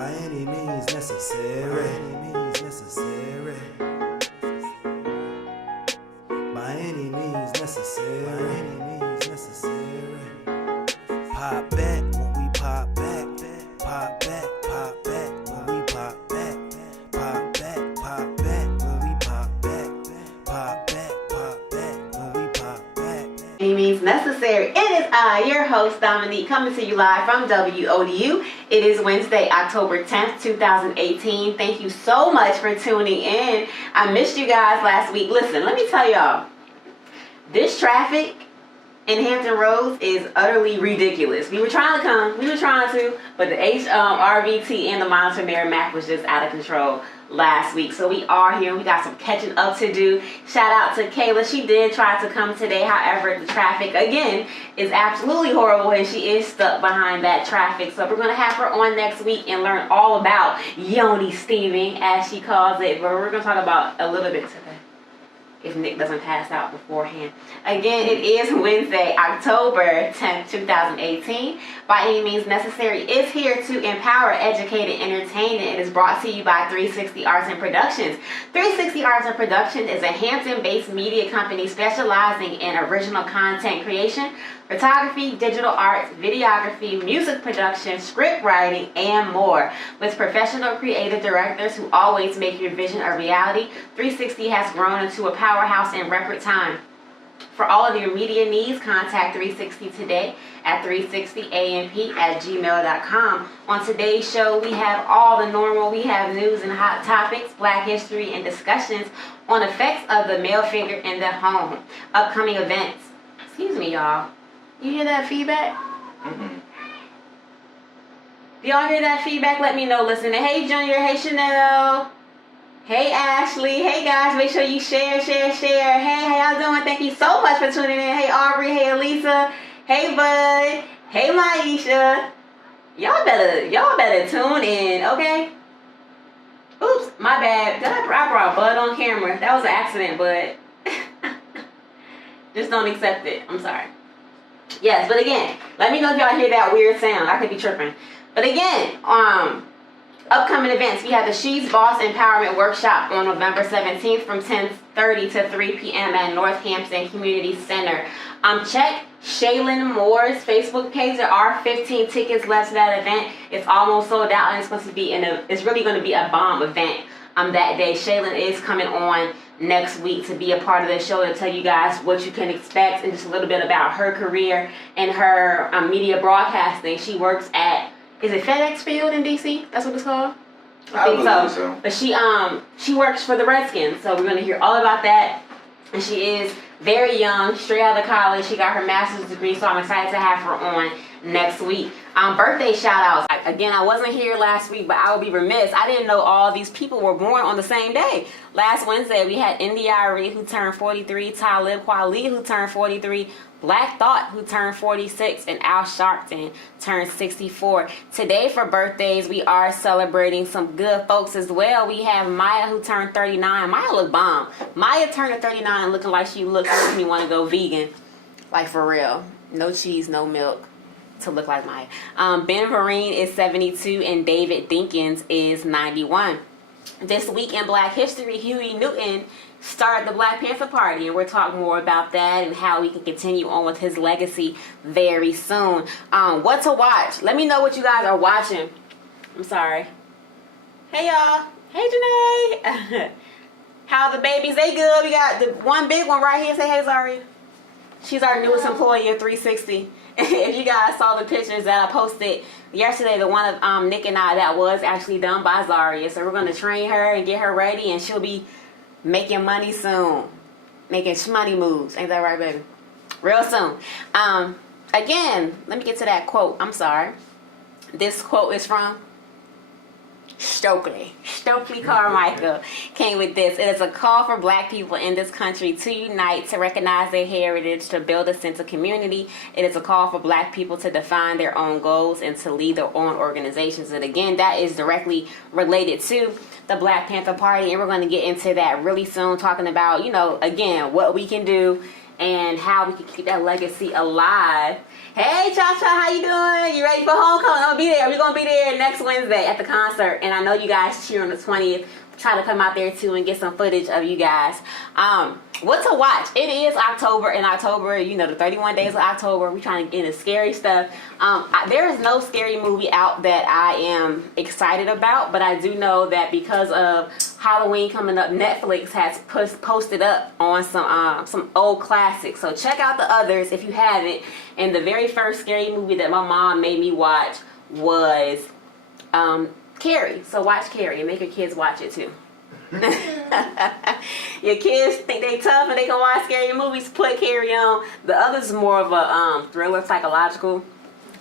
By any means necessary. By any means necessary. By any means necessary. By any means necessary. Pop back when we pop back. Pop back, pop back when we pop back. Pop back, pop back when we pop back. Pop back, pop back when we pop back. Any means necessary. It is I, your host Dominique, coming to you live from WODU. It is Wednesday, October 10th, 2018. Thank you so much for tuning in. I missed you guys last week. Listen, let me tell y'all, this traffic in Hampton Roads is utterly ridiculous. We were trying to, but the RVT and the Monitor Merrimack was just out of control last week. So we are here. We got some catching up to do. Shout out to Kayla. She did try to come today. However, the traffic, again, is absolutely horrible, and she is stuck behind that traffic. So we're going to have her on next week and learn all about yoni steaming, as she calls it. But we're going to talk about a little bit today, if Nick doesn't pass out beforehand. Again, it is Wednesday, October 10th, 2018. By Any Means Necessary is here to empower, educate, and entertain. It is brought to you by 360 Arts and Productions. 360 Arts and Productions is a Hampton-based media company specializing in original content creation, photography, digital arts, videography, music production, script writing, and more. With professional creative directors who always make your vision a reality, 360 has grown into a powerhouse in record time. For all of your media needs, contact 360 today at 360amp@gmail.com. On today's show, we have all the normal. We have news and hot topics, Black history, and discussions on effects of the male figure in the home. Upcoming events. Excuse me, y'all. You hear that feedback? Mm-hmm. Do y'all hear that feedback? Let me know. Listen. Hey, Junior. Hey, Chanel. Hey, Ashley. Hey, guys. Make sure you share. Hey, how y'all doing? Thank you so much for tuning in. Hey, Aubrey. Hey, Elisa. Hey, Bud. Hey, Maisha. Y'all better tune in, okay? Oops, my bad. I brought Bud on camera. That was an accident, Bud. Just don't accept it. I'm sorry. Yes, but again, let me know if y'all hear that weird sound. I could be tripping. But again, upcoming events. We have the She's Boss Empowerment Workshop on November 17th from 10:30 to 3 p.m. at Northampton Community Center. Check Shaylin Moore's Facebook page. There are 15 tickets left to that event. It's almost sold out, and it's supposed to be it's really going to be a bomb event that day. Shaylin is coming on next week to be a part of the show to tell you guys what you can expect and just a little bit about her career and her media broadcasting. She works at, is it FedEx Field in DC? That's what it's called? I think so. But she works for the Redskins, so we're going to hear all about that. And she is very young, straight out of college. She got her master's degree, so I'm excited to have her on next week. Birthday shout outs. Again, I wasn't here last week, but I would be remiss. I didn't know all these people were born on the same day. Last Wednesday, we had India Ari, who turned 43, Talib Kweli, who turned 43, Black Thought, who turned 46, and Al Sharpton turned 64. Today for birthdays, we are celebrating some good folks as well. We have Maya, who turned 39. Maya look bomb. Maya turned 39 looking like she looks, makes me want to go vegan. Like, for real. No cheese, no milk to look like Maya. Ben Vereen is 72, and David Dinkins is 91. This week in Black history, Huey Newton started the Black Panther Party, and we'll talk more about that and how we can continue on with his legacy very soon. What to watch? Let me know what you guys are watching. I'm sorry. Hey, y'all. Hey, Janae. How are the babies? They good. We got the one big one right here. Say hey, Xaria. She's our newest employee at 360. If you guys saw the pictures that I posted yesterday, the one of Nick and I, that was actually done by Xaria. So we're going to train her and get her ready, and she'll be making money soon. Making shmoney moves. Ain't that right, baby? Real soon. Again, let me get to that quote. I'm sorry. This quote is from Stokely Carmichael came with this. It is a call for Black people in this country to unite, to recognize their heritage, to build a sense of community. It is a call for Black people to define their own goals and to lead their own organizations. And again, that is directly related to the Black Panther Party, and we're going to get into that really soon, talking about, again, what we can do and how we can keep that legacy alive. Hey, Cha-Cha, how you doing? You ready for homecoming? I'm gonna be there. We're gonna be there next Wednesday at the concert, and I know you guys cheer on the 20th. Try to come out there too and get some footage of you guys. What to watch? It is October. In October, you know, the 31 days of October, we're trying to get into scary stuff. There is no scary movie out that I am excited about, but I do know that because of Halloween coming up, Netflix has posted up on some old classics. So check out the others if you haven't. And the very first scary movie that my mom made me watch was Carrie. So watch Carrie and make your kids watch it too. Your kids think they tough and they can watch scary movies, put Carrie on. The other's more of a thriller, psychological,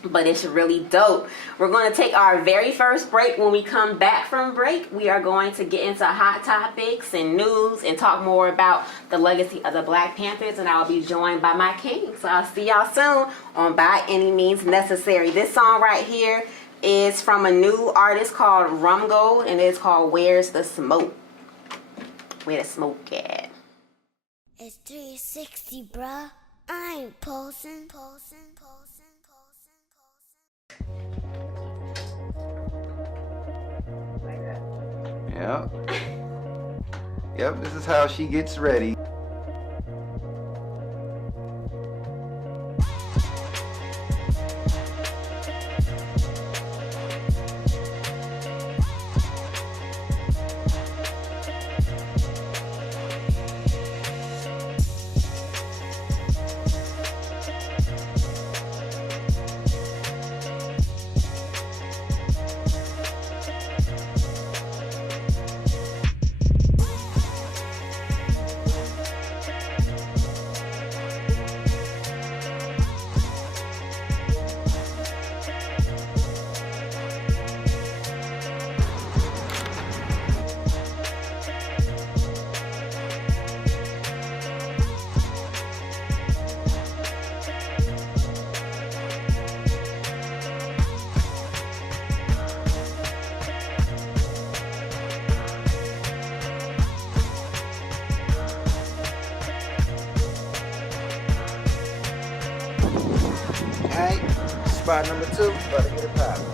but it's really dope. We're going to take our very first break. When we come back from break, we are going to get into hot topics and news and talk more about the legacy of the Black Panthers, and I'll be joined by my king. So I'll see y'all soon on By Any Means Necessary. This song right here is from a new artist called Rum Gold, and it's called Where's the Smoke? Where the smoke at? It's 360, bruh. I ain't posing. Yep. Yep, this is how she gets ready. Spot number 2, about to get it poppin'.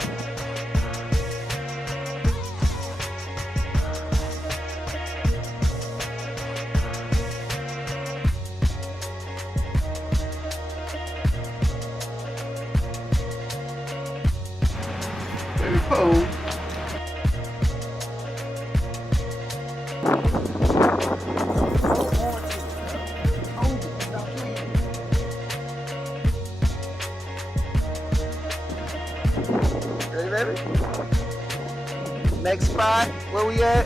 Very cold. Next spot, where we at?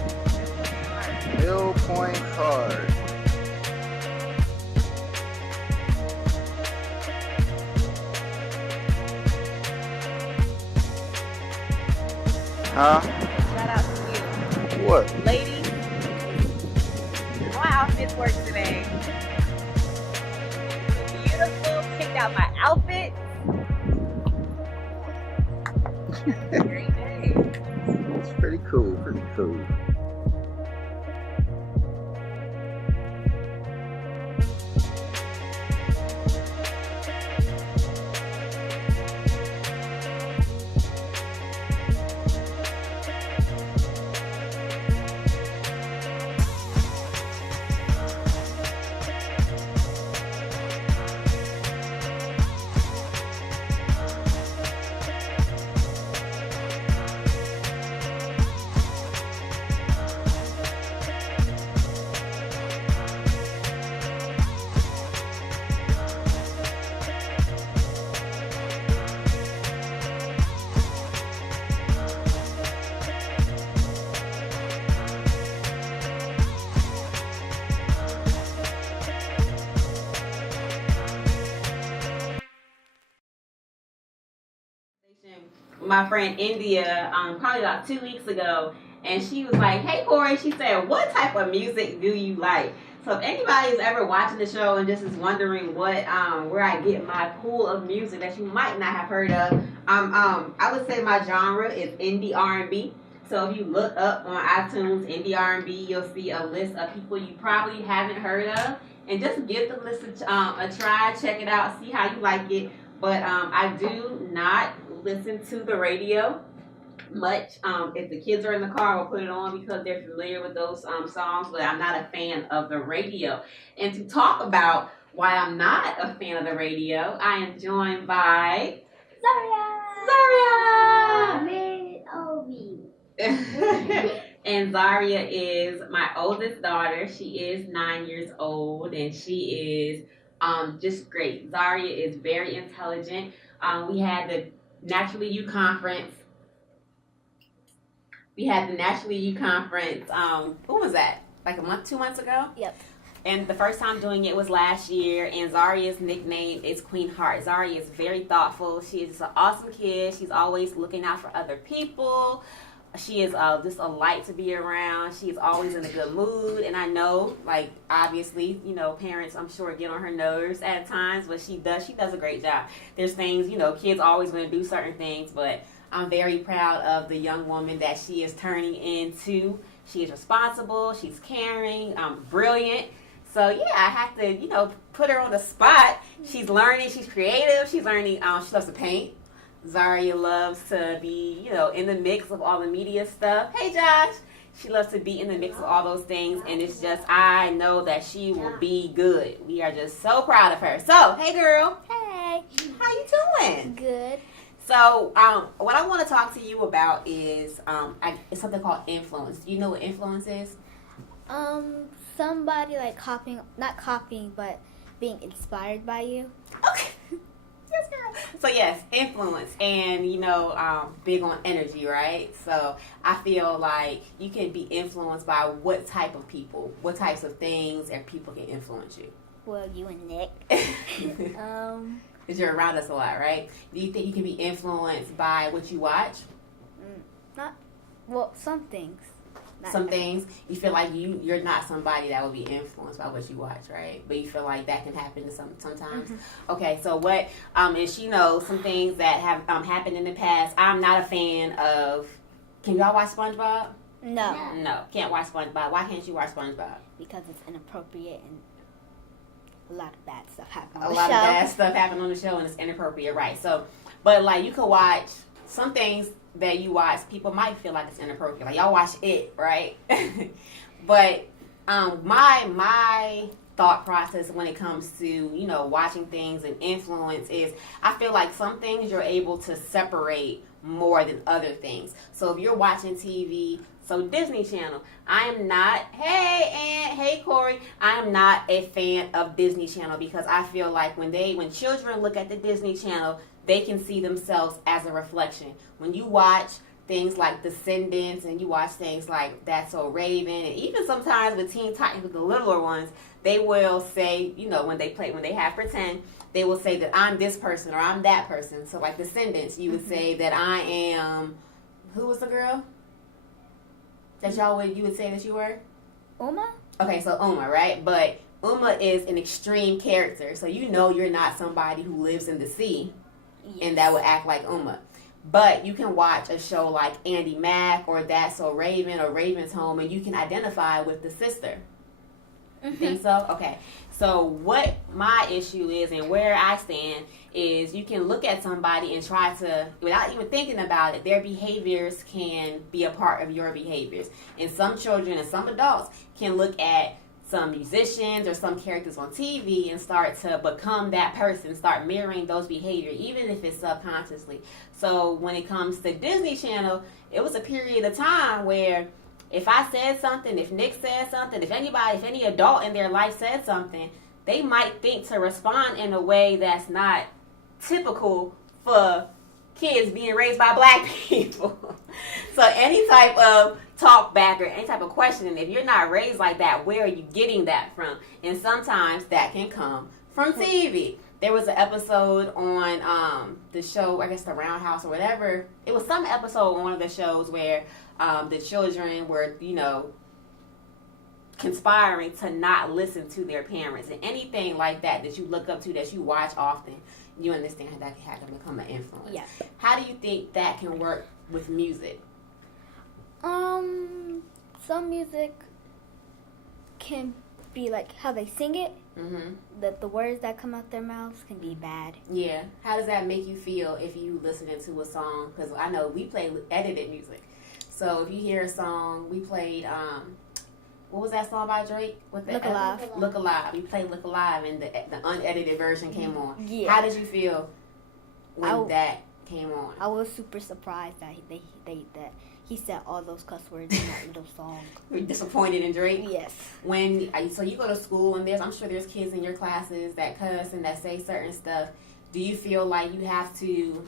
Mill Point Card. Huh? Shout out to you. What? Ladies, my outfits work today. Beautiful. Picked out my outfit. Great day. It's pretty cool, pretty cool. My friend India, probably about 2 weeks ago, and she was like, "Hey Corey," she said, "what type of music do you like?" So if anybody's ever watching the show and just is wondering what where I get my pool of music that you might not have heard of, I would say my genre is indie R&B. So if you look up on iTunes indie R&B, you'll see a list of people you probably haven't heard of, and just give the listen a try. Check it out, see how you like it. But I do not listen to the radio much. If the kids are in the car, I'll put it on because they're familiar with those songs. But I'm not a fan of the radio. And to talk about why I'm not a fan of the radio, I am joined by Xaria. And Xaria is my oldest daughter. She is 9 years old, and she is just great. Xaria is very intelligent. We had the Naturally You Conference. What was that? Like a month, 2 months ago? Yep. And the first time doing it was last year, and Zaria's nickname is Queen Heart. Zaria is very thoughtful. She is an awesome kid. She's always looking out for other people. She is just a light to be around. She is always in a good mood. And I know, like, obviously, you know, parents, I'm sure, get on her nerves at times, but she does a great job. There's things, you know, kids always want to do certain things, but I'm very proud of the young woman that she is turning into. She is responsible. She's caring, brilliant. So, yeah, I have to, you know, put her on the spot. She's learning. She's creative. She's learning. She loves to paint. Xaria loves to be, you know, in the mix of all the media stuff. Hey, Josh. She loves to be in the mix of all those things. And it's just, I know that she will be good. We are just so proud of her. So, hey, girl. Hey. How you doing? Good. So, what I want to talk to you about is it's something called influence. Do you know what influence is? Somebody like not copying, but being inspired by you. Okay. Yes, girl. So yes, influence, and you know, big on energy, right? So I feel like you can be influenced by what type of people, what types of things, and people can influence you. Well, you and Nick. Because you're around us a lot, right? Do you think you can be influenced by what you watch? Some things. Some things you feel like you're not somebody that will be influenced by what you watch, right? But you feel like that can happen to sometimes. Mm-hmm. Okay, so what and she knows some things that have happened in the past. I'm not a fan of. Can y'all watch SpongeBob? No, can't watch SpongeBob. Why can't you watch SpongeBob? Because it's inappropriate and a lot of bad stuff happened. A lot of bad stuff happened on the show and it's inappropriate, right? So, but like you could watch some things that you watch, people might feel like it's inappropriate. Like y'all watch it, right? But my thought process when it comes to, you know, watching things and influence is I feel like some things you're able to separate more than other things. So if you're watching TV, so Disney Channel, I am not, hey Aunt, hey Corey, I am not a fan of Disney Channel because I feel like when children look at the Disney Channel, they can see themselves as a reflection. When you watch things like Descendants and you watch things like That's So Raven, and even sometimes with Teen Titans with the littler ones, they will say, you know, when they have pretend, they will say that I'm this person or I'm that person. So like Descendants, you would say that I am, who was the girl? That you would say that you were? Uma? Okay, so Uma, right? But Uma is an extreme character. So you know you're not somebody who lives in the sea. Yes. And that would act like Uma. But you can watch a show like Andy Mack or That's So Raven or Raven's Home and you can identify with the sister. Mm-hmm. Think so? Okay. So what my issue is and where I stand is you can look at somebody and try to, without even thinking about it, their behaviors can be a part of your behaviors. And some children and some adults can look at some musicians or some characters on TV and start to become that person, start mirroring those behaviors, even if it's subconsciously. So when it comes to Disney Channel, it was a period of time where if I said something, if Nick said something, if any adult in their life said something, they might think to respond in a way that's not typical for kids being raised by black people. So any type of talk back or any type of questioning, if you're not raised like that, where are you getting that from? And sometimes that can come from TV. There was an episode on the show, I guess the Roundhouse or whatever. It was some episode on one of the shows where the children were, you know, conspiring to not listen to their parents. And anything like that you look up to, that you watch often, you understand how that can become an influence. Yeah. How do you think that can work with music? Some music can be like how they sing it. Mm-hmm. The words that come out their mouths can be bad. Yeah. How does that make you feel if you listening to a song? Because I know we play edited music. So if you hear a song, we played, what was that song by Drake? With the Look Alive. Look Alive. We played Look Alive, and the unedited version came on. Yeah. How did you feel when that came on? I was super surprised that that he said all those cuss words in that little song. Were you disappointed in Drake? Yes. So you go to school, and I'm sure there's kids in your classes that cuss and that say certain stuff. Do you feel like you have to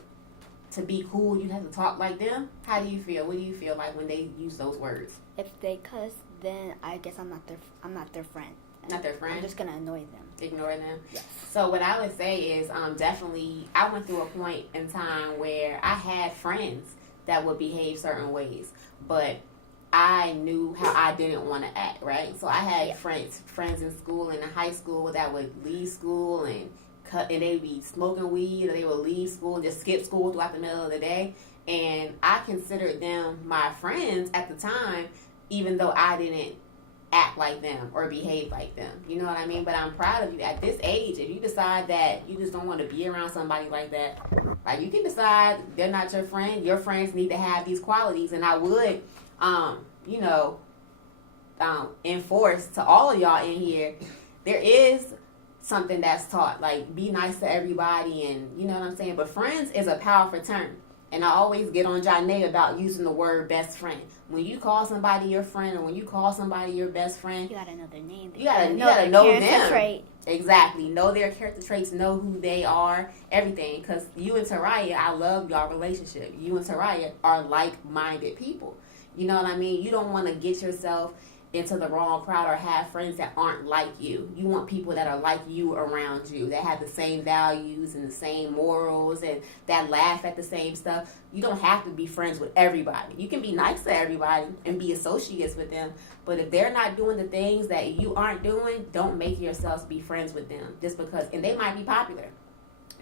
be cool, you have to talk like them? How do you feel? What do you feel like when they use those words? If they cuss, then I guess I'm not their friend. Not their friend? I'm just gonna annoy them. Ignore them? Yes. So what I would say is definitely, I went through a point in time where I had friends that would behave certain ways, but I knew how I didn't want to act, right? So I had friends in school, in high school, that would leave school and they'd be smoking weed, or they would leave school and just skip school throughout the middle of the day. And I considered them my friends at the time, even though I didn't act like them or behave like them. You know what I mean? But I'm proud of you. At this age, if you decide that you just don't want to be around somebody like that, like, you can decide they're not your friend. Your friends need to have these qualities. And I would, enforce to all of y'all in here, there is something that's taught, like, be nice to everybody, and you know what I'm saying. But friends is a powerful term, and I always get on Janae about using the word best friend. When you call somebody your friend, or when you call somebody your best friend, You gotta know their name. you gotta know character them. trait. Exactly. Know their character traits, know who they are, everything. Because you and Xaria, I love y'all relationship. You and Xaria are like-minded people. You know what I mean? You don't want to get yourself into the wrong crowd or have friends that aren't like you. You want people that are like you around you, that have the same values and the same morals and that laugh at the same stuff. You don't have to be friends with everybody. You can be nice to everybody and be associates with them, but if they're not doing the things that you aren't doing, don't make yourselves be friends with them just because. And they might be popular.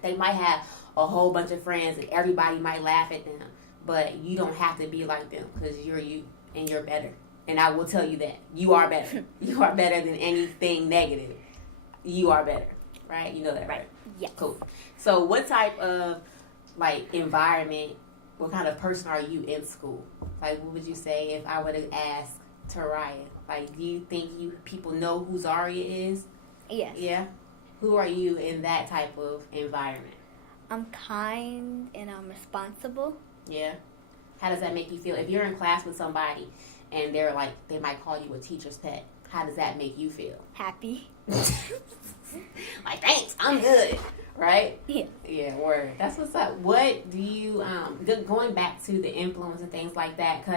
They might have a whole bunch of friends and everybody might laugh at them, but you don't have to be like them because you're you and you're better. And I will tell you that. You are better. You are better than anything negative. You are better. Right? You know that, right? Yeah. Cool. So what type of, like, environment, what kind of person are you in school? Like, what would you say if I were to ask Xaria? Like, do you think people know who Xaria is? Yes. Yeah? Who are you in that type of environment? I'm kind and I'm responsible. Yeah? How does that make you feel? If you're in class with somebody and they're like, they might call you a teacher's pet, how does that make you feel? Happy. Like, thanks, I'm good, right? Yeah. Yeah, word. That's what's up. What do you, going back to the influence and things like that,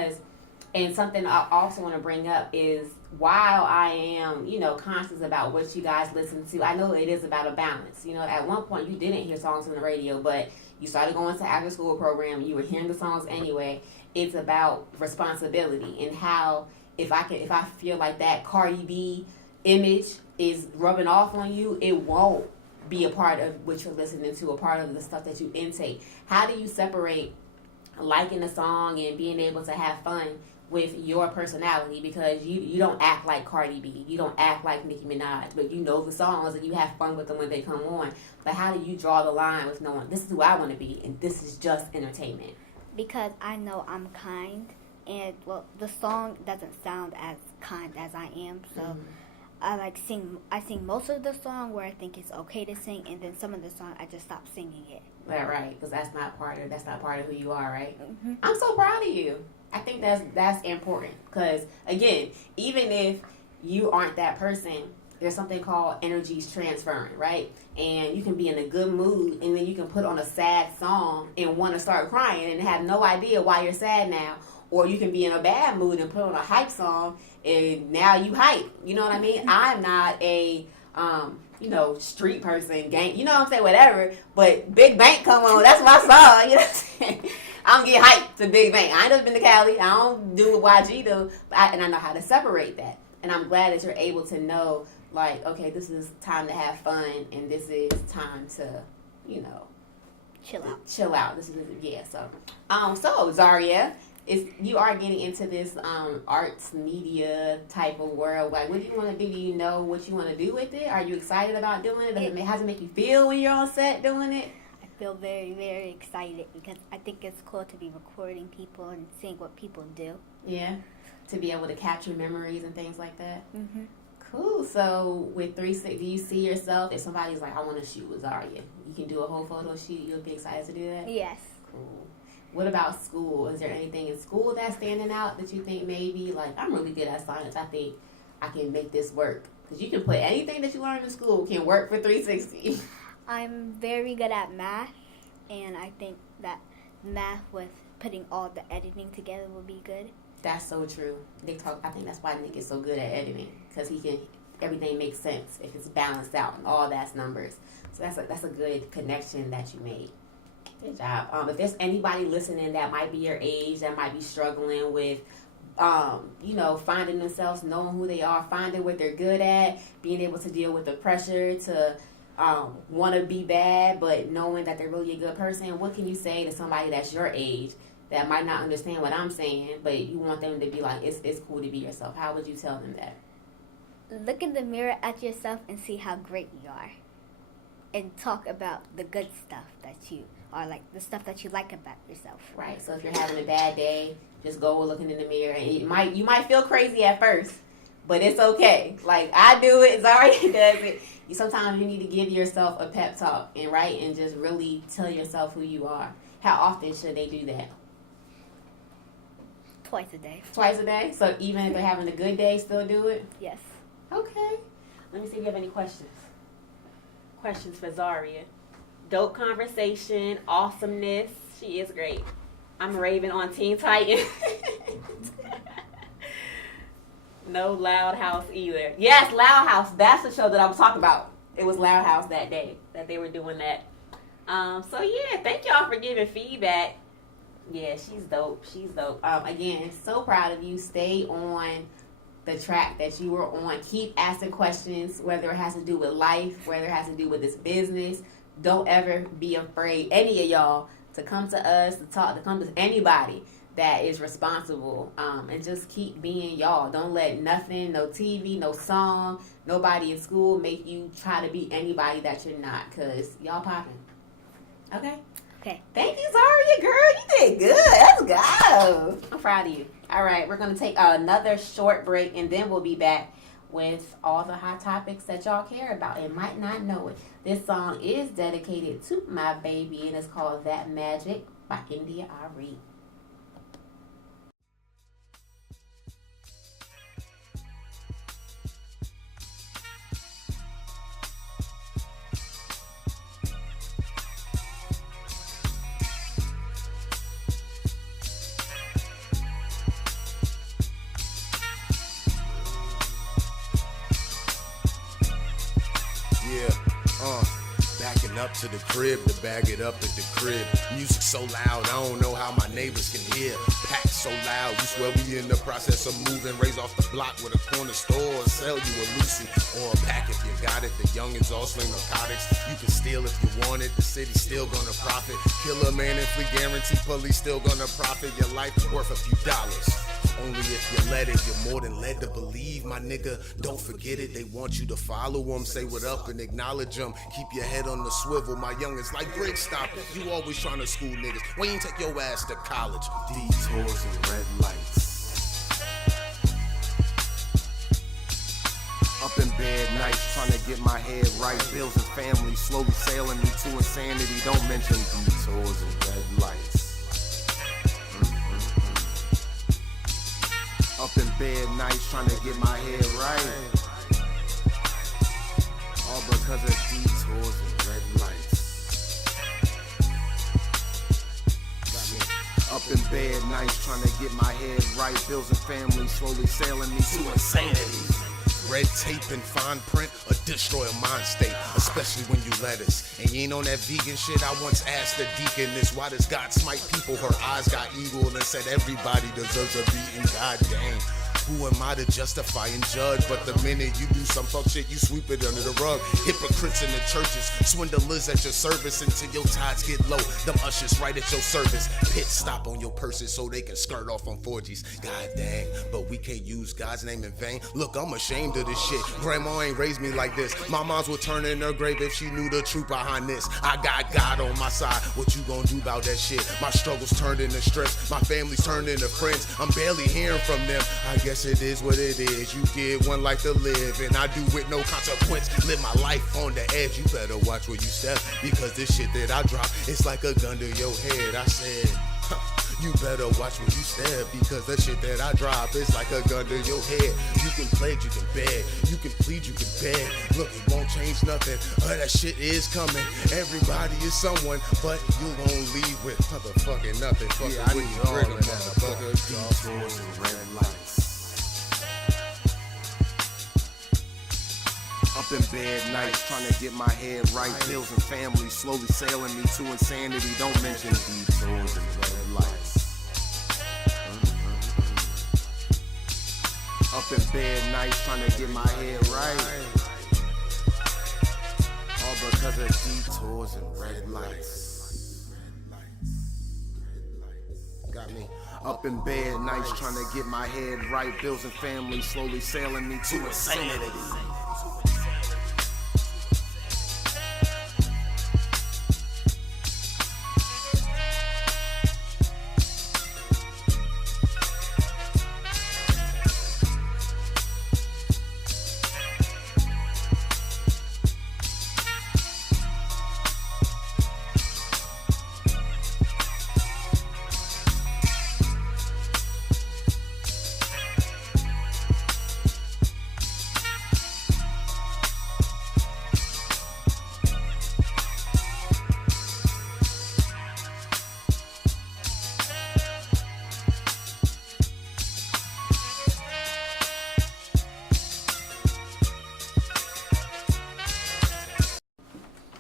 and something I also want to bring up is, while I am, conscious about what you guys listen to, I know it is about a balance. At one point you didn't hear songs on the radio, but you started going to after school program, you were hearing the songs anyway. It's about responsibility and how, if I feel like that Cardi B image is rubbing off on you, it won't be a part of what you're listening to, a part of the stuff that you intake. How do you separate liking a song and being able to have fun with your personality? Because you don't act like Cardi B, you don't act like Nicki Minaj, but you know the songs and you have fun with them when they come on. But how do you draw the line with knowing this is who I want to be and this is just entertainment? Because I know I'm kind, and the song doesn't sound as kind as I am, so I sing most of the song where I think it's okay to sing, and then some of the song I just stop singing it. Right, because that's not part of who you are, right? Mm-hmm. I'm so proud of you. I think that's important because, again, even if you aren't that person, there's something called energies transferring, right? And you can be in a good mood, and then you can put on a sad song and want to start crying and have no idea why you're sad now. Or you can be in a bad mood and put on a hype song, and now you hype. You know what I mean? I'm not a street person, gang. You know what I'm saying? Whatever. But Big Bank come on. That's my song. You know what I'm saying? I don't get hyped to Big Bank. I ain't never been to Cali. I don't do what YG do. And I know how to separate that. And I'm glad that you're able to know, like, okay, this is time to have fun, and this is time to, Chill out. chill out. This is, yeah. So Xaria, you are getting into this arts media type of world. Like, what do you want to do? Do you know what you want to do with it? Are you excited about doing it? How does it make you feel when you're on set doing it? I feel very, very excited because I think it's cool to be recording people and seeing what people do. Yeah, to be able to capture memories and things like that. Mm-hmm. Cool. So with 360, do you see yourself if somebody's like, I want to shoot with Xaria? You can do a whole photo shoot. You'll be excited to do that? Yes. Cool. What about school? Is there anything in school that's standing out that you think maybe, like, I'm really good at science. I think I can make this work. Because you can put anything that you learn in school can work for 360. I'm very good at math, and I think that math with putting all the editing together will be good. That's so true. I think that's why Nick is so good at editing, because everything makes sense if it's balanced out and all that's numbers. So that's a good connection that you made. Good job. If there's anybody listening that might be your age, that might be struggling with, finding themselves, knowing who they are, finding what they're good at, being able to deal with the pressure to want to be bad, but knowing that they're really a good person, what can you say to somebody that's your age that might not understand what I'm saying, but you want them to be like, it's cool to be yourself? How would you tell them that? Look in the mirror at yourself and see how great you are. And talk about the good stuff that you are, like the stuff that you like about yourself. Right. So if you're having a bad day, just go looking in the mirror, and you might feel crazy at first, but it's okay. Like, I do it, Xaria does it. Sometimes you need to give yourself a pep talk and just really tell yourself who you are. How often should they do that? Twice a day. Twice a day? So even if they're having a good day, still do it? Yes. Okay. Let me see if you have any questions. Questions for Xaria. Dope conversation, awesomeness. She is great. I'm raving on Teen Titan. No Loud House either. Yes, Loud House. That's the show that I was talking about. It was Loud House that day that they were doing that. So yeah, thank y'all for giving feedback. Yeah, she's dope. She's dope. Again, so proud of you. Stay on the track that you were on. Keep asking questions, whether it has to do with life, whether it has to do with this business. Don't ever be afraid, any of y'all, to come to us, to come to anybody that is responsible, and just keep being y'all. Don't let nothing, no TV, no song, nobody in school make you try to be anybody that you're not, because y'all popping. Okay? Okay. Thank you, Xaria, girl. You did good. Let's go. I'm proud of you. All right, we're going to take another short break, and then we'll be back with all the hot topics that y'all care about and might not know it. This song is dedicated to my baby, and it's called That Magic by India Ari. Backing up to the crib to bag it up at the crib. Music so loud, I don't know how my neighbors can hear. Packed so loud, we swear we in the process of moving. Raise off the block with a corner store, sell you a Lucy or a pack if you got it. The youngins all sling narcotics. You can steal if you want it. The city's still gonna profit. Kill a man and free guarantee. Police still gonna profit. Your life worth a few dollars. Only if you let it, you're more than led to believe, my nigga. Don't forget it, they want you to follow them. Say what up and acknowledge them. Keep your head on the swivel, my youngins like break stop it. You always trying to school niggas. When you take your ass to college. Detours and red lights. Up in bed nights, trying to get my head right. Bills and family slowly sailing me to insanity. Don't mention detours and red lights. Up in bed nights, trying to get my head right. All because of detours and red lights. Up in bed nights, trying to get my head right. Bills and family slowly sailing me to insanity. Red tape and fine print, a destroy a mind state, especially when you let us. And you ain't on that vegan shit. I once asked the deaconess, why does God smite people? Her eyes got evil and said everybody deserves a beating. God dang. Who am I to justify and judge? But the minute you do some fuck shit, you sweep it under the rug. Hypocrites in the churches, swindlers at your service until your tides get low. Them ushers right at your service. Pit stop on your purses so they can skirt off on 4Gs. God dang, but we can't use God's name in vain. Look, I'm ashamed of this shit. Grandma ain't raised me like this. My moms would turn in her grave if she knew the truth behind this. I got God on my side. What you gonna do about that shit? My struggles turned into stress. My family's turned into friends. I'm barely hearing from them. I guess it is what it is. You get one life to live, and I do with no consequence. Live my life on the edge. You better watch where you step, because this shit that I drop, it's like a gun to your head. I said, you better watch where you step, because the shit that I drop is like a gun to your head. You can pledge, you can beg, you can plead, you can beg. Look, it won't change nothing. That shit is coming. Everybody is someone, but you won't leave with motherfucking nothing. Fucking with you, trigger, motherfucker. Detours and red lights. Up in bed nights, trying to get my head right. Bills and family slowly sailing me to insanity. Don't mention detours and red lights. Up in bed nights, trying to get my head right. All because of detours and red lights. Got me. Up in bed nights, trying to get my head right. Bills and family slowly sailing me to insanity.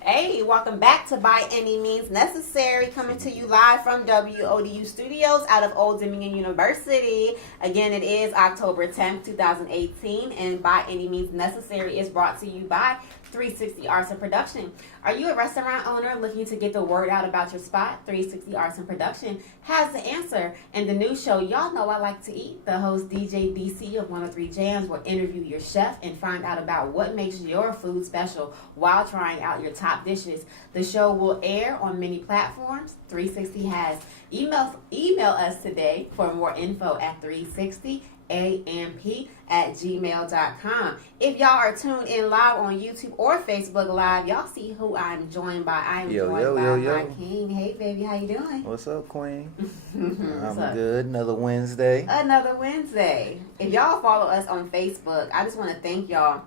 Hey, welcome back to By Any Means Necessary, coming to you live from WODU Studios out of Old Dominion University. Again, it is October 10th, 2018, and By Any Means Necessary is brought to you by 360 Arts and Production. Are you a restaurant owner looking to get the word out about your spot? 360 Arts and Production has the answer. And the new show, Y'all Know I Like to Eat, the host DJ DC of 103 Jams will interview your chef and find out about what makes your food special while trying out your top dishes. The show will air on many platforms. 360 has email us today for more info at 360amp@gmail.com. If y'all are tuned in live on YouTube or Facebook Live, y'all see who I'm joined by. I'm joined by my king. Hey, baby, how you doing? What's up, Queen? I'm good. Another Wednesday. Another Wednesday. If y'all follow us on Facebook, I just want to thank y'all,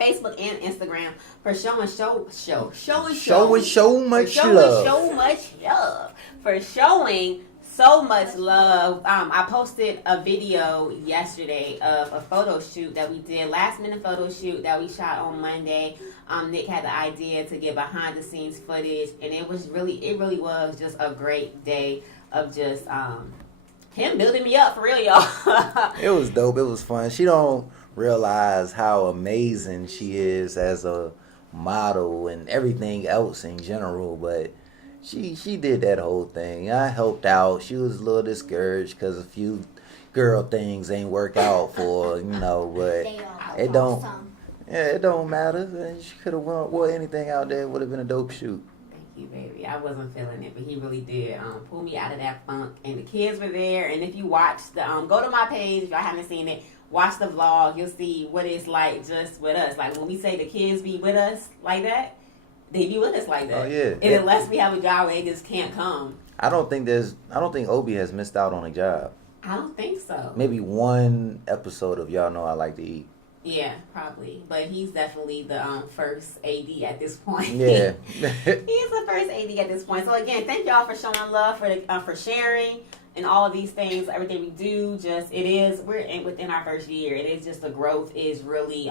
Facebook and Instagram, for showing so much love. I posted a video yesterday of a photo shoot that we did, last minute photo shoot that we shot on Monday. Nick had the idea to get behind the scenes footage, and it really was just a great day of just him building me up, for real, y'all. It was dope. It was fun. She don't realize how amazing she is as a model and everything else in general, but she did that whole thing. I helped out. She was a little discouraged because a few girl things ain't work out for her, but it don't matter. She could have wore anything out there. It would have been a dope shoot. Thank you, baby. I wasn't feeling it, but he really did pull me out of that funk, and the kids were there. And if you watch the go to my page if y'all haven't seen it, watch the vlog, you'll see what it's like just with us. Like when we say the kids be with us like that, they be with us like that. Oh yeah. And unless we have a job where they just can't come. I don't think Obi has missed out on a job. I don't think so. Maybe one episode of Y'all Know I Like to Eat. Yeah, probably. But he's definitely the first AD at this point. Yeah. He's the first AD at this point. So again, thank y'all for showing love, for sharing and all of these things, everything we do. Within our first year. It is just, the growth is really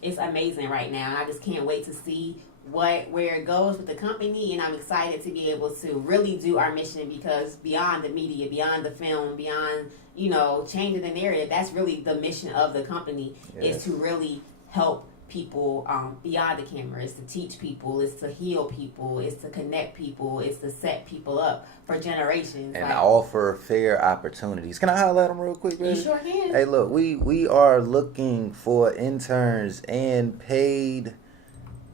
it's amazing right now. And I just can't wait to see where it goes with the company, and I'm excited to be able to really do our mission, because beyond the media, beyond the film, beyond, you know, changing the narrative, that's really the mission of the company. Yes. Is to really help people beyond the camera. It's to teach people, it's to heal people, it's to connect people, it's to set people up for generations. And like, offer fair opportunities. Can I highlight them real quick, baby? you sure can. Hey, look, we are looking for interns and paid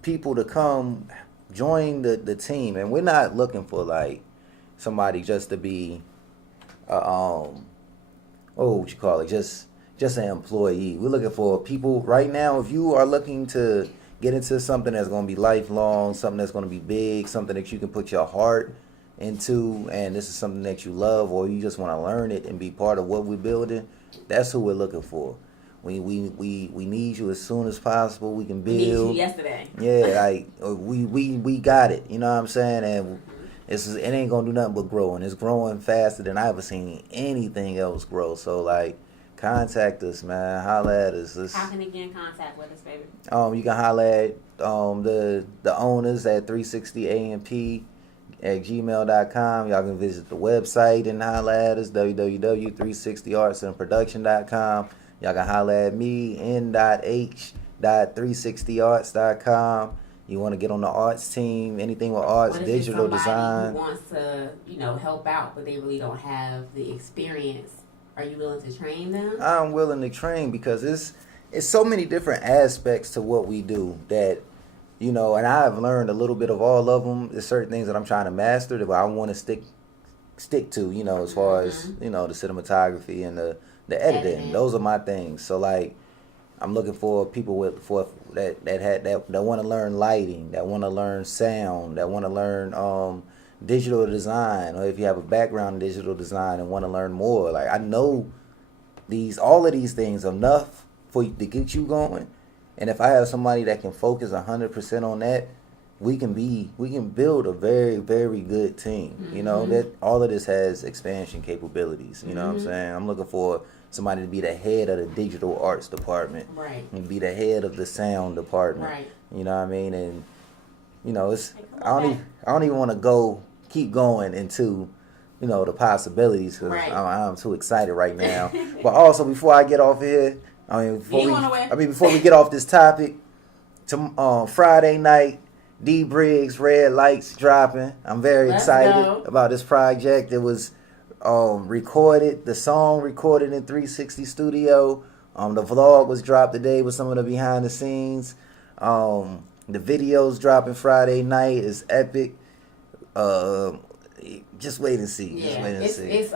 people to come join the team, and we're not looking for like somebody just to be what you call it, just an employee. We're looking for people right now. If you are looking to get into something that's going to be lifelong, something that's going to be big, something that you can put your heart into, and this is something that you love, or you just want to learn it and be part of what we're building, that's who we're looking for. We need you as soon as possible. We can build. We need you yesterday. Yeah, like we got it. You know what I'm saying? And it ain't gonna do nothing but growing. It's growing faster than I ever seen anything else grow. So like, contact us, man. Holla at us. How can they get in contact with us, baby? You can holla at the owners at 360amp@gmail.com. Y'all can visit the website and holla at us, www.360artsandproduction.com. Y'all can holla at me, n.h.360arts.com. You want to get on the arts team, anything with arts, What if digital it's design. somebody who wants to, you know, help out, but they really don't have the experience? Are you willing to train them? I'm willing to train, because it's so many different aspects to what we do that, you know, and I've learned a little bit of all of them. There's certain things that I'm trying to master that I want to stick to, you know, as far as, you know, the cinematography and the editing. Those are my things. So like, I'm looking for people that want to learn lighting, that want to learn sound, that want to learn digital design, or if you have a background in digital design and want to learn more. Like, I know all of these things enough for you to get you going. And if I have somebody that can focus 100% on that, we can build a very, very good team. Mm-hmm. You know, that all of this has expansion capabilities. You know what I'm saying? I'm looking for somebody to be the head of the digital arts department. Right. And be the head of the sound department. Right. You know what I mean? And, you know, I don't even want to keep going into, you know, the possibilities, because I'm too excited right now. But also, before I get off here, before we get off this topic, Friday night, D Briggs Red Lights dropping. I'm very excited about this project. It was the song recorded in 360 Studio. The vlog was dropped today with some of the behind the scenes. The videos dropping Friday night is epic. Just wait and see.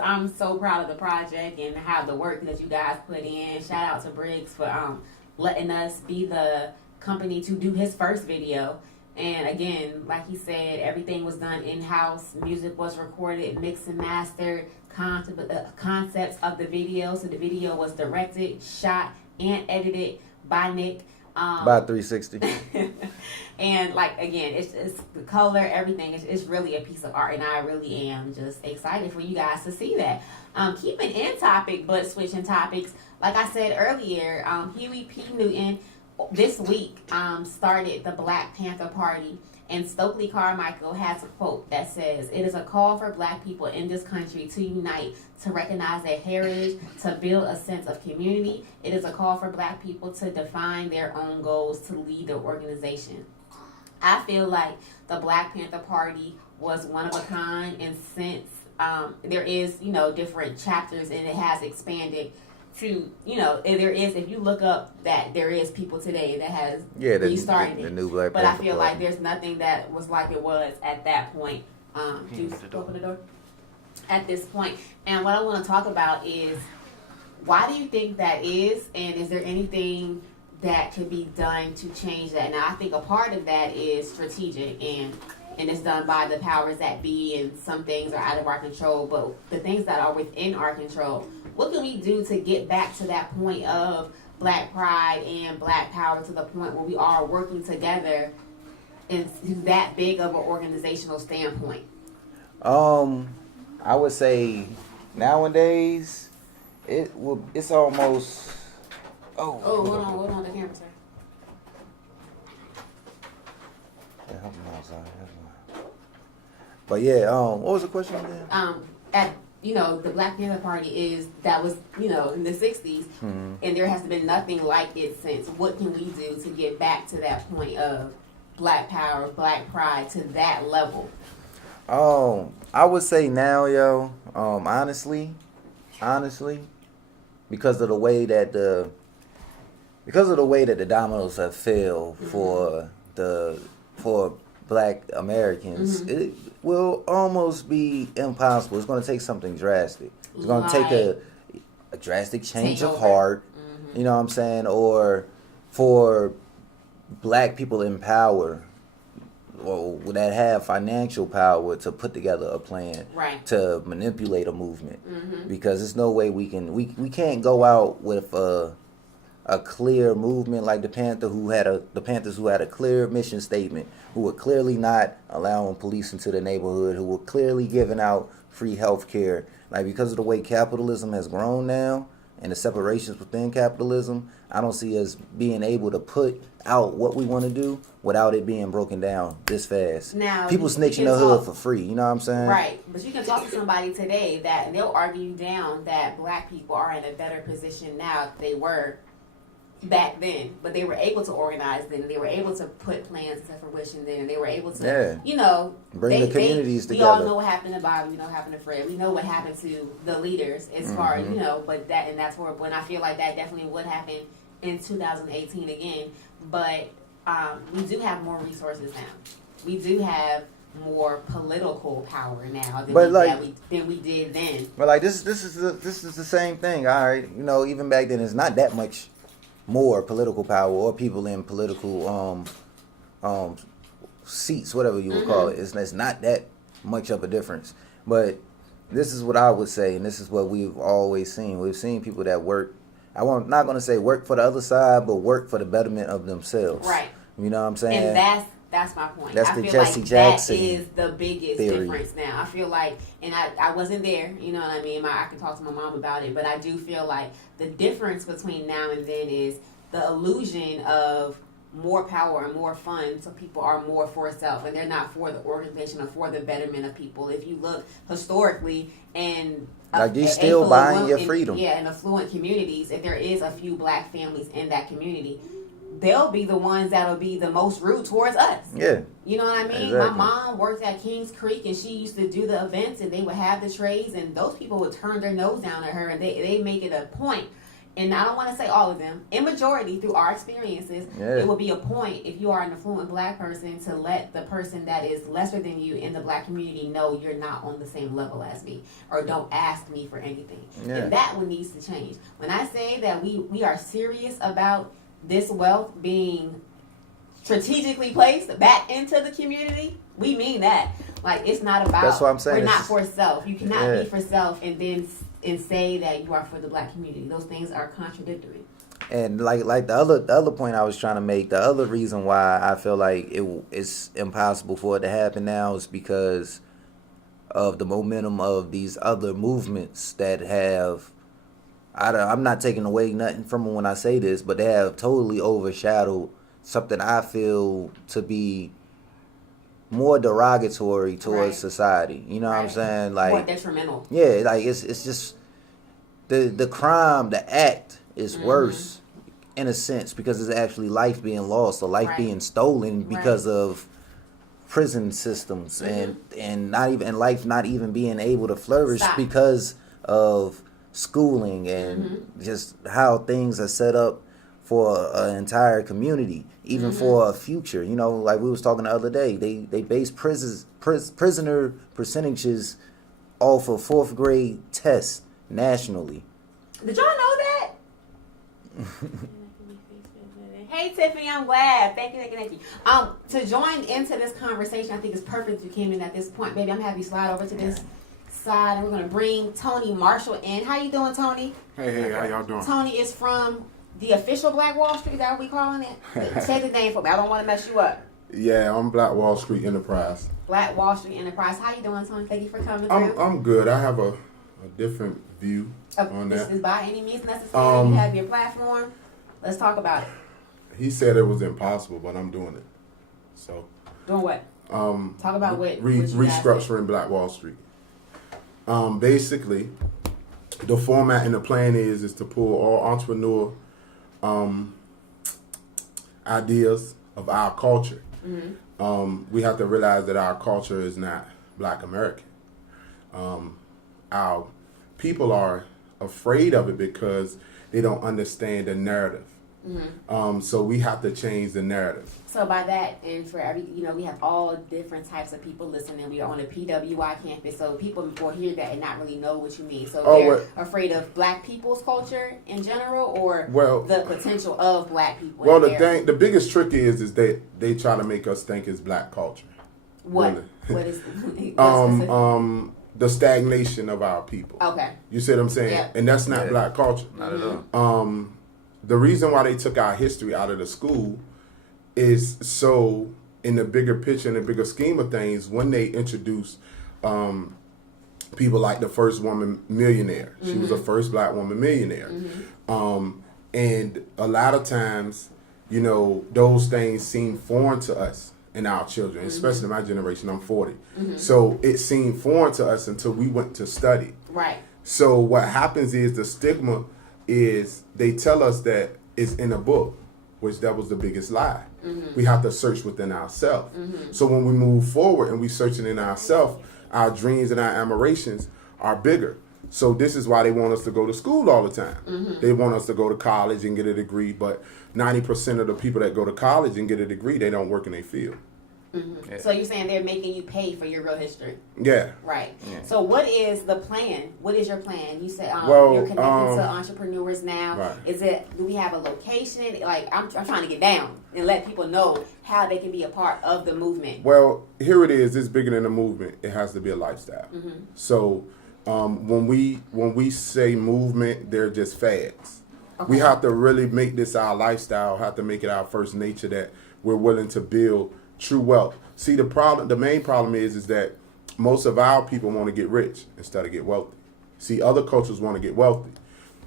I'm so proud of the project and how the work that you guys put in. Shout out to Briggs for letting us be the company to do his first video. And again, like he said, everything was done in-house. Music was recorded, mixed and mastered. Concepts of the video. So the video was directed, shot, and edited by Nick. By 360. And like, again, it's the color, everything. It's really a piece of art, and I really am just excited for you guys to see that. Keeping in topic, but switching topics. Like I said earlier, Huey P. Newton this week started the Black Panther Party, and Stokely Carmichael has a quote that says, "It is a call for Black people in this country to unite, to recognize their heritage, to build a sense of community. It is a call for Black people to define their own goals, to lead their organization." I feel like the Black Panther Party was one of a kind, and since there is, you know, different chapters, and it has expanded to, you know, if you look up that there is people today that has restarted the new Black but Panther I feel Party. like there's nothing that was like it was at that point. Juice, open the door. At this point. And what I want to talk about is, why do you think that is, and is there anything that could be done to change that? Now, I think a part of that is strategic, and it's done by the powers that be, and some things are out of our control, but the things that are within our control, what can we do to get back to that point of Black pride and Black power, to the point where we are working together in that big of an organizational standpoint? I would say nowadays it's almost hold on the camera, sir. Yeah, help him out, Xaria. Help him out. But yeah, what was the question again? At the Black Panther Party was in the 60s, and there has been nothing like it since. What can we do to get back to that point of Black power, Black pride to that level? I would say now, honestly, because of the way that the dominoes have fell for Black Americans, it will almost be impossible. It's going to take something drastic. It's going to take a drastic change of heart. You know what I'm saying? Or for Black people in power, or that have financial power to put together a plan to manipulate a movement, because there's no way we can't go out with a clear movement like the Panthers who had a clear mission statement, who were clearly not allowing police into the neighborhood, who were clearly giving out free health care. Like, because of the way capitalism has grown now and the separations within capitalism, I don't see us being able to put out what we want to do without it being broken down this fast. Now, people snitching the hood for free, you know what I'm saying? Right, but you can talk to somebody today that they'll argue you down that Black people are in a better position now than they were back then, but they were able to organize then, they were able to put plans into fruition then, and they were able to, bring the communities together. We all know what happened to Bobby, we know what happened to Fred, we know what happened to the leaders as far as, but that's horrible, and I feel like that definitely would happen in 2018 again, but we do have more resources now. We do have more political power now than we did then. But like this is the same thing. All right, even back then, it's not that much more political power or people in political seats, whatever you would call it. It's not that much of a difference. But this is what I would say, and this is what we've always seen. We've seen people that work. I'm not going to say work for the other side, but work for the betterment of themselves. Right. You know what I'm saying? And that's my point. That's I the feel Jesse like Jackson that is the biggest theory. difference now. I feel like, and I wasn't there, you know what I mean? I can talk to my mom about it, but I do feel like the difference between now and then is the illusion of more power and more fun, so people are more for self, and they're not for the organization or for the betterment of people. If you look historically, and like you still buying your freedom. In affluent communities, if there is a few Black families in that community, they'll be the ones that'll be the most rude towards us. Yeah. You know what I mean? Exactly. My mom worked at Kings Creek, and she used to do the events, and they would have the trays, and those people would turn their nose down at her, and they make it a point. And I don't want to say all of them, in majority, through our experiences, it will be a point, if you are an affluent Black person, to let the person that is lesser than you in the Black community know you're not on the same level as me, or don't ask me for anything. And that one needs to change. When I say that we are serious about this wealth being strategically placed back into the community, we mean that. Like, it's not about, that's what I'm saying. We're not for self. You cannot be for self and say that you are for the Black community. Those things are contradictory. And like the other point I was trying to make, the other reason why I feel like it's impossible for it to happen now is because of the momentum of these other movements that have, I'm not taking away nothing from them when I say this, but they have totally overshadowed something I feel to be more derogatory towards society. You know what I'm saying? Like, more detrimental. Yeah, like it's just the crime, the act is worse in a sense, because it's actually life being lost or life being stolen because of prison systems and not even life not even being able to flourish because of schooling and just how things are set up for an entire community, even for a future. Like we was talking the other day, they base prisoner percentages off of 4th grade tests nationally. Did y'all know that? Hey Tiffany, I'm glad. Thank you. To join into this conversation, I think it's perfect you came in at this point. Baby, I'm happy you slide over to this side, and we're gonna bring Tony Marshall in. How you doing, Tony? Hey, how y'all doing? Tony is from the official Black Wallstreet. Is that what we calling it? Say the name for me. I don't want to mess you up. Yeah, I'm Black Wallstreet Enterprise. Black Wallstreet Enterprise. How you doing, Tony? Thank you for coming through. I'm good. I have a different view on that. This is by any means necessary. You have your platform. Let's talk about it. He said it was impossible, but I'm doing it. So Doing what? Talk about what you guys restructuring Black Wall Street. Basically, the format and the plan is to pull all entrepreneur ideas of our culture. We have to realize that our culture is not Black American. Our people are afraid of it because they don't understand the narrative. So we have to change the narrative. So by that, and for every, we have all different types of people listening. We are on a PWI campus, so people will hear that and not really know what you mean. So they're afraid of Black people's culture in general, or the potential of Black people. Well, the biggest trick is they try to make us think it's Black culture. What? What is? The stagnation of our people. Okay. You see what I'm saying? Yep. And that's not Black culture. Not at all. The reason why they took our history out of the school is so, in the bigger picture, in the bigger scheme of things, when they introduced people like the first woman millionaire. She was the first Black woman millionaire. And a lot of times, those things seem foreign to us and our children, especially my generation. I'm 40. So it seemed foreign to us until we went to study. Right. So what happens is the stigma is they tell us that it's in a book, which that was the biggest lie. We have to search within ourselves. So when we move forward and we searching in ourselves, our dreams and our aspirations are bigger. So this is why they want us to go to school all the time. They want us to go to college and get a degree, but 90% of the people that go to college and get a degree, they don't work in their field. Yeah. So you're saying they're making you pay for your real history? Yeah. Right. Yeah. So what is the plan? What is your plan? You said you're connecting to entrepreneurs now. Right. Do we have a location? Like I'm trying to get down and let people know how they can be a part of the movement. Well, here it is. It's bigger than a movement. It has to be a lifestyle. So when we say movement, they're just fads. Okay. We have to really make this our lifestyle. Have to make it our first nature that we're willing to build true wealth. See, the main problem is that most of our people want to get rich instead of get wealthy. See, other cultures want to get wealthy.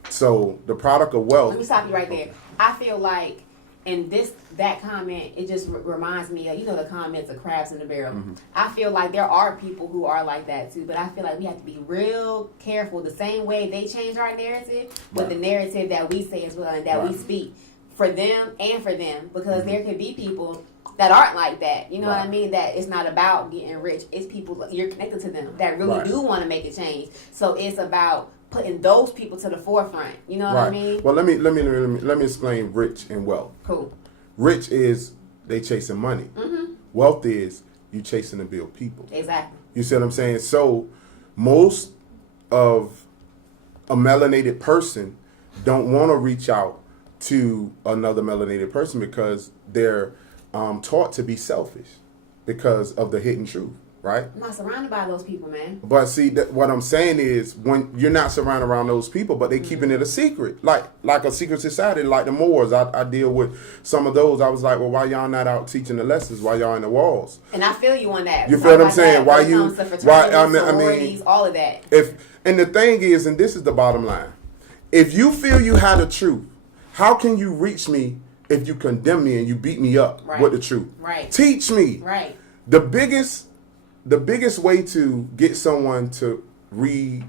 So the product of wealth. Let me stop you right there. I feel like in that comment, it just reminds me of, the comments of crabs in the barrel. I feel like there are people who are like that too, but I feel like we have to be real careful. The same way they change our narrative, with the narrative that we say as well and that we speak for them and for them, because there could be people that aren't like that. You know what I mean? That it's not about getting rich. It's people, you're connected to them that really do want to make a change. So it's about putting those people to the forefront. You know what I mean? Well, let me explain rich and wealth. Cool. Rich is they chasing money. Wealth is you chasing to build people. Exactly. You see what I'm saying? So most of a melanated person don't want to reach out to another melanated person because they're taught to be selfish because of the hidden truth, right? I'm not surrounded by those people, man. But see, what I'm saying is when you're not surrounded around those people, but they keeping it a secret, like a secret society, like the Moors. I deal with some of those. I was like, well, why y'all not out teaching the lessons? Why y'all in the walls? And I feel you on that. You feel what I'm saying? Why you? I mean, all of that. And the thing is, and this is the bottom line: if you feel you have the truth, how can you reach me? If you condemn me and you beat me up with the truth, teach me. Right. The biggest way to get someone to read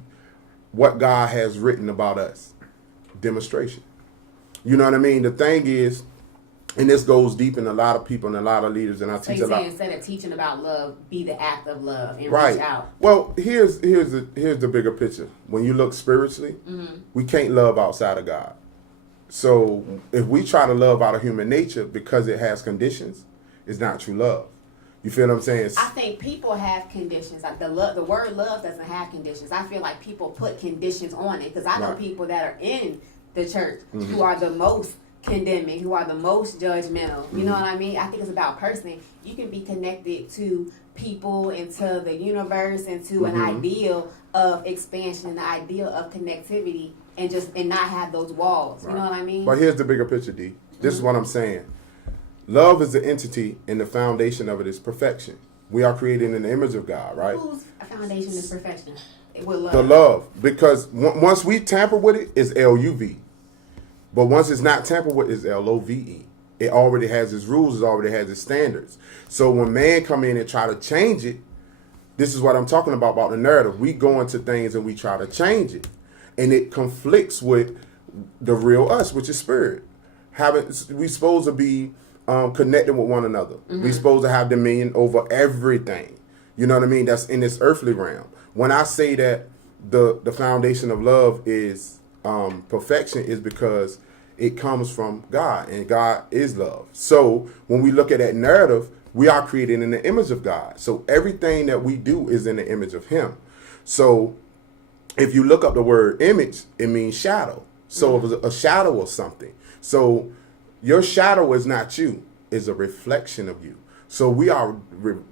what God has written about us, demonstration. You know what I mean? The thing is, and this goes deep in a lot of people and a lot of leaders, and I teach a lot. Instead of teaching about love, be the act of love and reach out. Well, here's the bigger picture. When you look spiritually, we can't love outside of God. So if we try to love out of human nature because it has conditions, it's not true love. You feel what I'm saying? I think people have conditions. Like the word love doesn't have conditions. I feel like people put conditions on it because I know people that are in the church who are the most condemning, who are the most judgmental. You know what I mean? I think it's about person. You can be connected to people and to the universe and to an ideal of expansion and the ideal of connectivity. And not have those walls. You know what I mean? But here's the bigger picture, D. This is what I'm saying. Love is the entity, and the foundation of it is perfection. We are created in the image of God, right? Whose foundation is perfection? With love. The love. Because once we tamper with it, it's LUV. But once it's not tampered with, it's LOVE. It already has its rules. It already has its standards. So when man come in and try to change it, this is what I'm talking about the narrative. We go into things and we try to change it, and it conflicts with the real us, which is spirit. We supposed to be connected with one another. We supposed to have dominion over everything. You know what I mean? That's in this earthly realm. When I say that the foundation of love is perfection, is because it comes from God, and God is love. So when we look at that narrative, we are created in the image of God. So everything that we do is in the image of Him. So if you look up the word image, it means shadow. So it was a shadow of something. So your shadow is not you, it's a reflection of you. So we are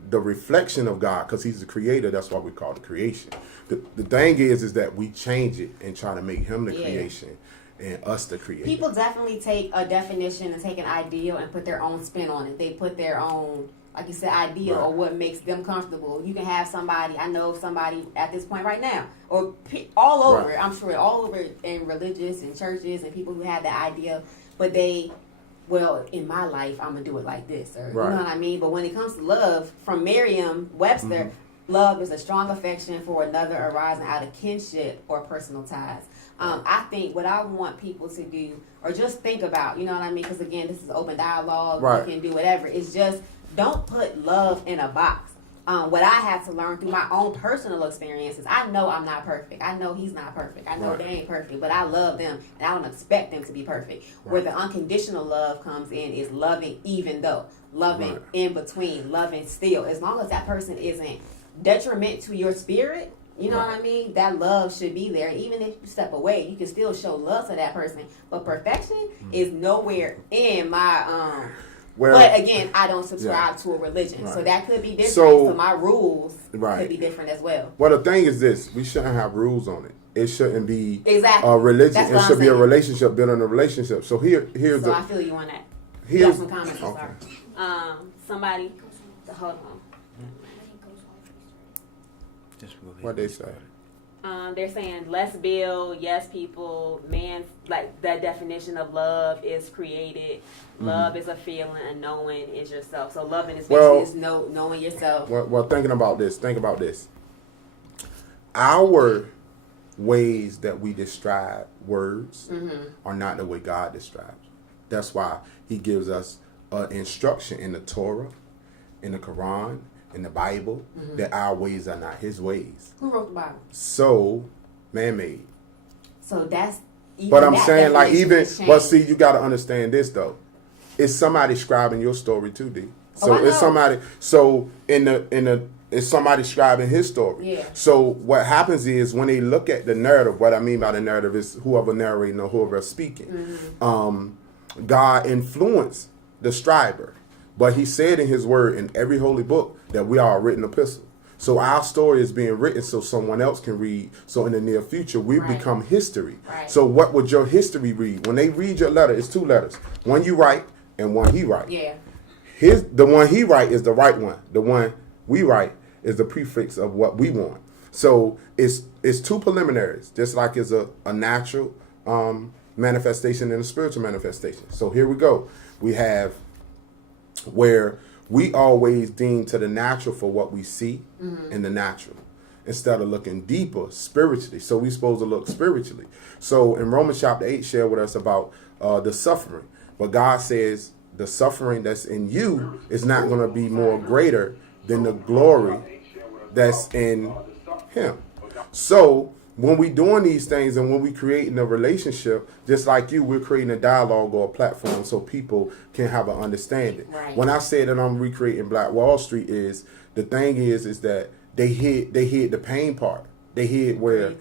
the reflection of God, because He's the creator. That's why we call it creation. The thing is that we change it and try to make Him the creation and us the creator. People definitely take a definition and take an ideal and put their own spin on it. They put their own, like you said, ideal or what makes them comfortable. You can have somebody, I know somebody at this point right now, or all over, I'm sure all over in religious and churches, and people who have the idea, but they, well, in my life, I'm going to do it like this, or you know what I mean? But when it comes to love, from Merriam-Webster, love is a strong affection for another arising out of kinship or personal ties. I think what I want people to do, or just think about, you know what I mean? Because again, this is open dialogue. You can do whatever. It's just, don't put love in a box. What I had to learn through my own personal experiences, I know I'm not perfect. I know he's not perfect. I know they ain't perfect, but I love them, and I don't expect them to be perfect. Where the unconditional love comes in is loving even though, loving in between, loving still. As long as that person isn't detriment to your spirit, you know what I mean? That love should be there. Even if you step away, you can still show love to that person. But perfection is nowhere in my but again, I don't subscribe to a religion. So that could be different. So my rules could be different as well. Well, the thing is this. We shouldn't have rules on it. It shouldn't be a religion. It should be a relationship, building a relationship. So here's I feel you on that. Here's some comments. Somebody, hold on. What they say? They're saying less build, yes people, man, like that definition of love is created. Love is a feeling, and knowing is yourself. So loving is basically is knowing yourself. Well, think about this. Our ways that we describe words are not the way God describes. That's why He gives us instruction in the Torah, in the Quran, in the Bible, that our ways are not His ways. Who wrote the Bible? So, man-made. So that's. But I'm saying, like, see, you got to understand this though. It's somebody scribing your story too, D. So it's somebody. So it's somebody scribing his story. Yeah. So what happens is when they look at the narrative, what I mean by the narrative is whoever narrating or whoever speaking. God influenced the scriber. But He said in His word in every holy book that we are a written epistle. So our story is being written so someone else can read. So in the near future, we become history. So what would your history read? When they read your letter, it's 2 letters. One you write and one he write. Yeah. The one he write is the right one. The one we write is the prefix of what we want. So it's 2 preliminaries, just like it's a natural manifestation and a spiritual manifestation. So here we go. We have where we always deem to the natural for what we see in the natural, instead of looking deeper spiritually. So we're supposed to look spiritually. So in Romans chapter 8, share with us about the suffering. But God says the suffering that's in you is not going to be more greater than the glory that's in Him. So when we doing these things and when we creating a relationship, just like you, we're creating a dialogue or a platform so people can have an understanding. Right. When I say that I'm recreating Black Wall Street, is the thing is that they hid the pain part. They hid where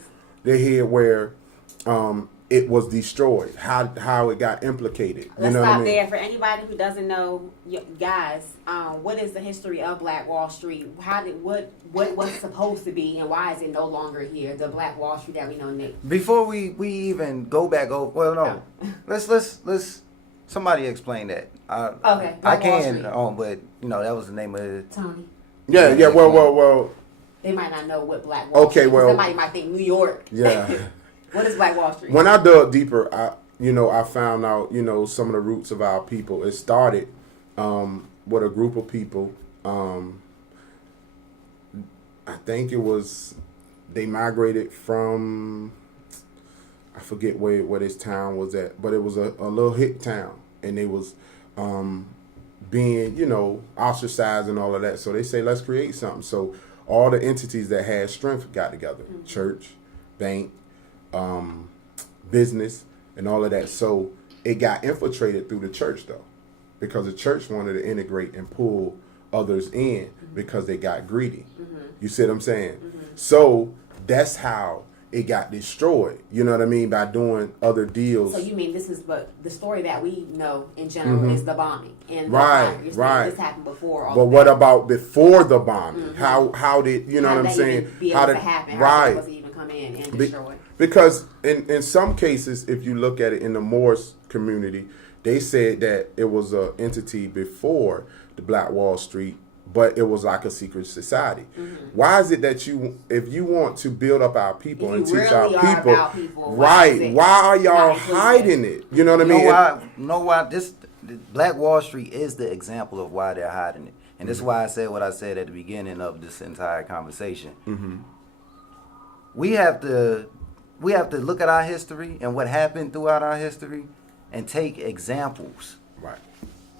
it was destroyed, how it got implicated. Let's stop there. For anybody who doesn't know, guys, what is the history of Black Wall Street? What was supposed to be, and why is it no longer here? The Black Wall Street that we know, Nick. Before we even go back over, well, no, let's somebody explain that. Okay, I can, but that was the name of it. Tony. Yeah. Well. They might not know what Black Wall Street is. Somebody might think New York. Yeah. What is Black Wall Street? When I dug deeper, I found out, some of the roots of our people. It started with a group of people. I think it was, they migrated from, I forget where this town was at, but it was a little hick town, and they was being, ostracized and all of that. So they say, let's create something. So all the entities that had strength got together, church, bank, business, and all of that. So it got infiltrated through the church, though, because the church wanted to integrate and pull others in because they got greedy. You see what I'm saying? So that's how it got destroyed. You know what I mean? By doing other deals. So you mean this is, but the story that we know in general is the bombing. And Right. This happened before. But what about before the bombing? How did, you know How what I'm did that saying? even be able to happen? How Right. was it even come in and destroy? Because in some cases, if you look at it in the Moors community, they said that it was an entity before the Black Wall Street, but it was like a secret society. Why is it that if you want to build up our people and teach our people, right? Why are y'all hiding it? You know what I mean? You know why this Black Wall Street is the example of why they're hiding it, and this is why I said what I said at the beginning of this entire conversation. We have to look at our history and what happened throughout our history, and take examples. Right.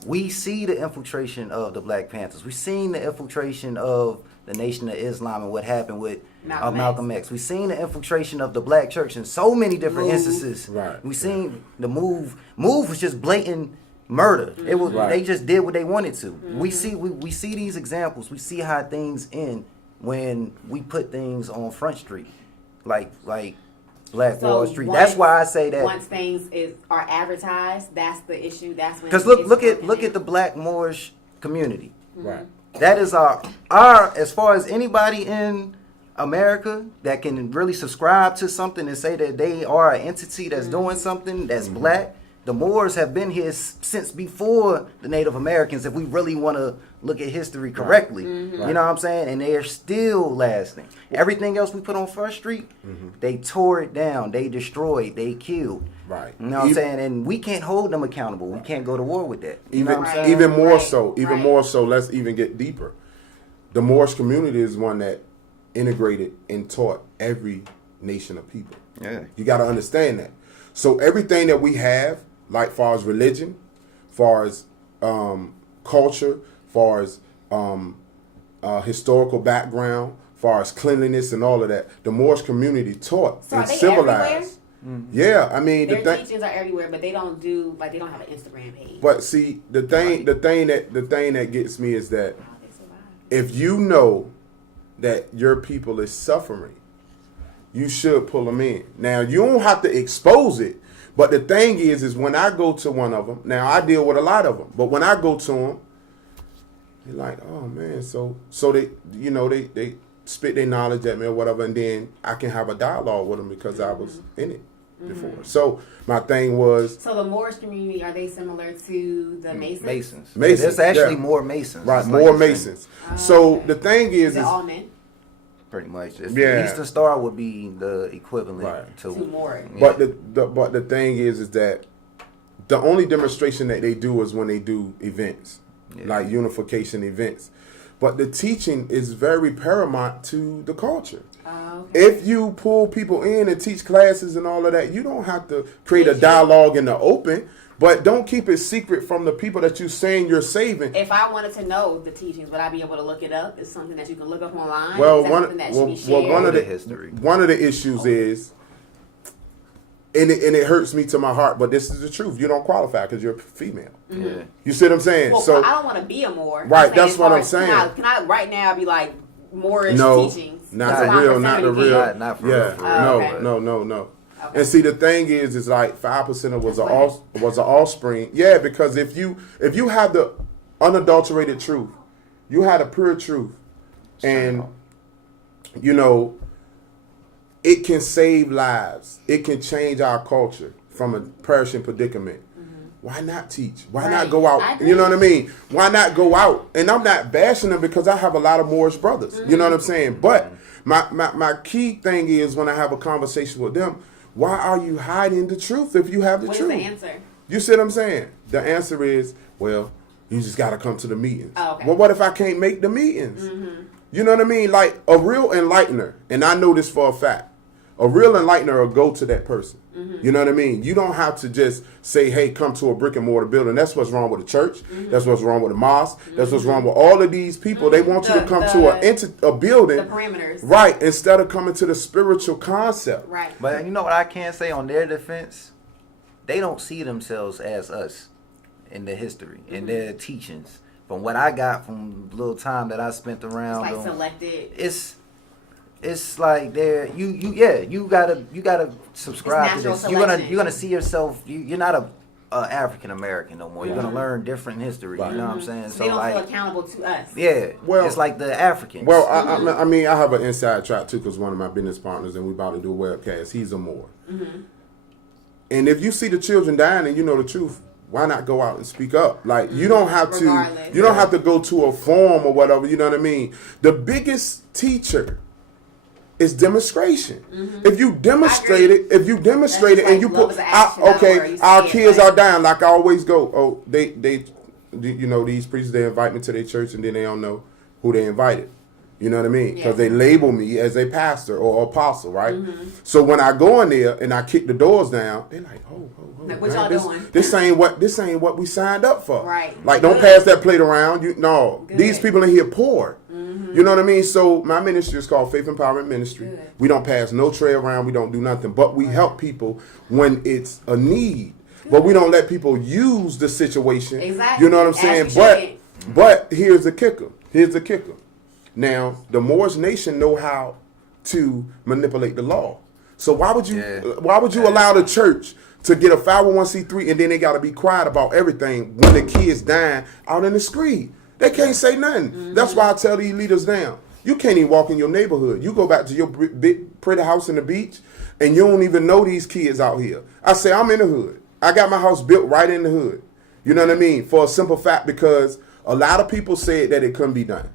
We see the infiltration of the Black Panthers. We've seen the infiltration of the Nation of Islam and what happened with Malcolm X. We've seen the infiltration of the Black Church in so many different instances. Right. We've seen the move. Move was just blatant murder. It was they just did what they wanted to. We see these examples. We see how things end when we put things on Front Street, like Black Wall Street. That's why I say that once things are advertised, that's the issue. That's when. Because look at the Black Moorish community. Right. That is our as far as anybody in America that can really subscribe to something and say that they are an entity that's doing something that's black. The Moors have been here since before the Native Americans, if we really want to look at history correctly. You know what I'm saying? And they are still lasting. Everything else we put on First Street, they tore it down. They destroyed. They killed. Right. You know what I'm saying? And we can't hold them accountable. We can't go to war with that. You know what I'm saying? Even more so, let's even get deeper. The Moorish community is one that integrated and taught every nation of people. Yeah. You got to understand that. So everything that we have, like far as religion, far as culture, far as historical background, far as cleanliness and all of that, the Moorish community taught and civilized. Yeah, I mean their teachings are everywhere, but they don't have an Instagram page. But see, the thing that gets me is that if you know that your people is suffering, you should pull them in. Now you don't have to expose it, but the thing is when I go to one of them, now I deal with a lot of them, but when I go to them, they're like, oh man, so they they spit their knowledge at me or whatever, and then I can have a dialogue with them because I was in it before. So my thing was. So the Moorish community, are they similar to the Masons? Masons. There's actually more Masons. Right, more Masons. So the thing is all men? Pretty much. Yeah. Eastern Star would be the equivalent to more. But the thing is that the only demonstration that they do is when they do events, like unification events. But the teaching is very paramount to the culture. Okay. If you pull people in and teach classes and all of that, you don't have to create a dialogue in the open, but don't keep it secret from the people that you're saying you're saving. If I wanted to know the teachings, would I be able to look it up? Is something that you can look up online? Well, one of the issues is, and it hurts me to my heart, but this is the truth. You don't qualify because you're female. Yeah. You see what I'm saying? Well, so I don't want to be a Moor. Right, that's what I'm saying. Can I right now be like Moorish teachings? Not the real. Not for real. No. Okay. And see, the thing is like 5% was an offspring. Yeah, because if you have the unadulterated truth, you have the pure truth, and it can save lives. It can change our culture from a perishing predicament. Why not teach? Why not go out? You know what I mean? Why not go out? And I'm not bashing them because I have a lot of Moorish brothers. You know what I'm saying? But my key thing is when I have a conversation with them, Why are you hiding the truth if you have the What is truth? the answer? You see what I'm saying? The answer is, well, you just got to come to the meetings. Oh, okay. Well, what if I can't make the meetings? You know what I mean? Like a real enlightener, and I know this for a fact, a real enlightener will go to that person. You know what I mean? You don't have to just say, hey, come to a brick and mortar building. That's what's wrong with the church. That's what's wrong with the mosque. That's what's wrong with all of these people. They want you to come to a building. The parameters. Right, instead of coming to the spiritual concept. Right. But you know what I can say on their defense? They don't see themselves as us in their history, in their teachings. From what I got from the little time that I spent around It's like them, selected. it's like they're you gotta subscribe It's to this. natural selection. You're gonna see yourself. You're not a African American no more. You're gonna learn different history. Right. You know what I'm saying? So they don't feel accountable to us. Yeah. Well- it's like the Africans. Well, I mean, I have an inside track too, because one of my business partners, and we about to do a webcast. He's a Moor, and if you see the children dying and you know the truth, why not go out and speak up? Like you don't have Regardless. to, you don't have to go to a forum or whatever. You know what I mean? The biggest teacher is demonstration. If you demonstrate it, and you That's put, like love is an action, not a word. You our say it, kids like- are dying. Like I always go, oh, they, you know, these priests, they invite me to their church and then they don't know who they invited. You know what I mean? Because they label me as a pastor or apostle, right? So when I go in there and I kick the doors down, they're like, oh, Like, what man, y'all doing? This ain't what we signed up for. Right. Like, don't pass that plate around. These people in here poor. You know what I mean? So my ministry is called Faith Empowerment Ministry. Good. We don't pass no tray around. We don't do nothing. But we help people when it's a need. But we don't let people use the situation. Exactly. You know what I'm As saying? you shouldn't. But here's the kicker. Now, the Moorish nation know how to manipulate the law. So why would you allow the church to get a 501c3 and then they got to be quiet about everything when the kids dying out in the street? They can't say nothing. That's why I tell these leaders now, you can't even walk in your neighborhood. You go back to your big pretty house in the beach and you don't even know these kids out here. I say, I'm in the hood. I got my house built right in the hood. You know what I mean? For a simple fact, because a lot of people said that it couldn't be done.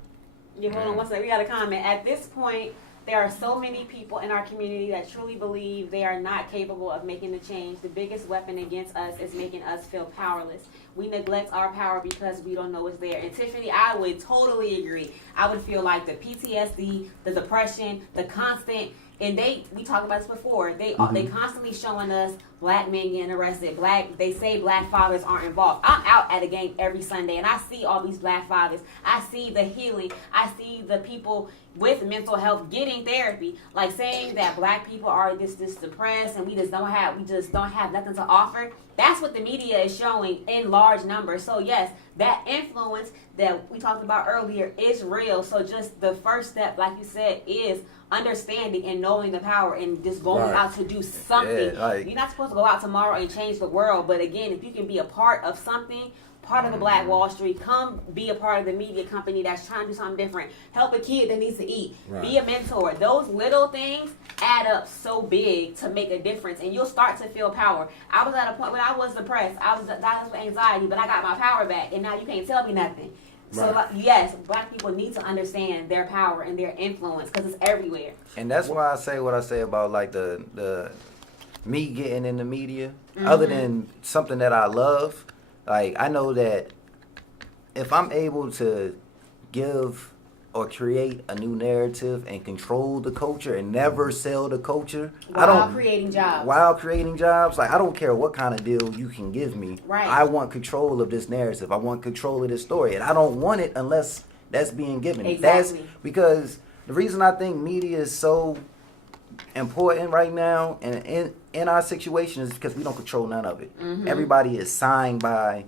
Yeah, hold on one second. We got a comment. At this point, there are so many people in our community that truly believe they are not capable of making the change. The biggest weapon against us is making us feel powerless. We neglect our power because we don't know it's there. And Tiffany, I would totally agree. I would feel like the PTSD, the depression, the constant, and we talked about this before. They constantly showing us black men getting arrested. They say black fathers aren't involved. I'm out at a game every Sunday and I see all these black fathers. I see the healing. I see the people with mental health getting therapy. Like saying that black people are this depressed and we just don't have nothing to offer. That's what the media is showing in large numbers. So yes, that influence that we talked about earlier is real. So just the first step, like you said, is understanding and knowing the power and just going out to do something. Yeah, like- You're not supposed to go out tomorrow and change the world, but again, if you can be a part of something, part of the Black Wall Street, come be a part of the media company that's trying to do something different. Help a kid that needs to eat. Right. Be a mentor. Those little things add up so big to make a difference, and you'll start to feel power. I was at a point when I was depressed. I was diagnosed with anxiety, but I got my power back, and now you can't tell me nothing. So Right. yes, black people need to understand their power and their influence because it's everywhere. And that's why I say what I say about like the me getting in the media. Other than something that I love, like I know that if I'm able to give or create a new narrative and control the culture and never sell the culture, While creating jobs. While creating jobs, like I don't care what kind of deal you can give me. Right. I want control of this narrative. I want control of this story, and I don't want it unless that's being given. Exactly. That's because the reason I think media is so important right now and in our situation is because we don't control none of it. Everybody is signed by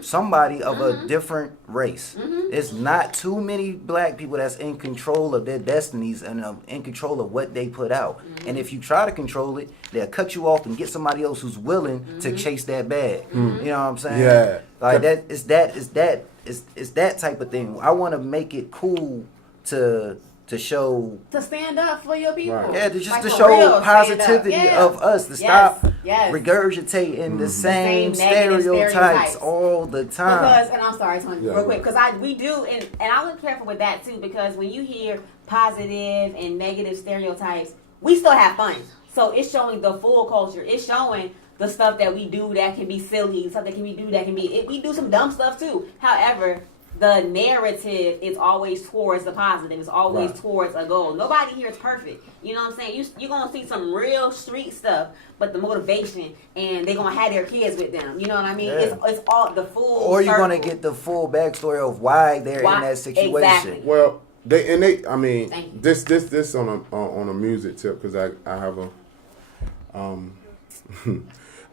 somebody of a different race. There's not too many black people that's in control of their destinies and in control of what they put out. And if you try to control it, they'll cut you off and get somebody else who's willing to chase that bag. You know what I'm saying? Yeah. Like it's that type of thing. I want to make it cool to show, To stand up for your people. Right. yeah, just Like, to for show real, stand up. positivity Yeah. of us, to Yes, stop yes. regurgitating the same same negative stereotypes stereotypes. all the time. Because, and I'm sorry, Tony, Yeah, real quick, yeah. because we do, and I was careful with that too, because when you hear positive and negative stereotypes, we still have fun. So it's showing the full culture. It's showing the stuff that we do that can be silly, stuff that can we do that can be. We do some dumb stuff too. However, the narrative is always towards the positive. It's always towards a goal. Nobody here is perfect. You know what I'm saying? You're going to see some real street stuff, but the motivation, and they're going to have their kids with them. You know what I mean? Yeah. It's all the full Or you're circle. going to get the full backstory of why they're in that situation. Exactly. Well, I mean, this on a music tip, because I have a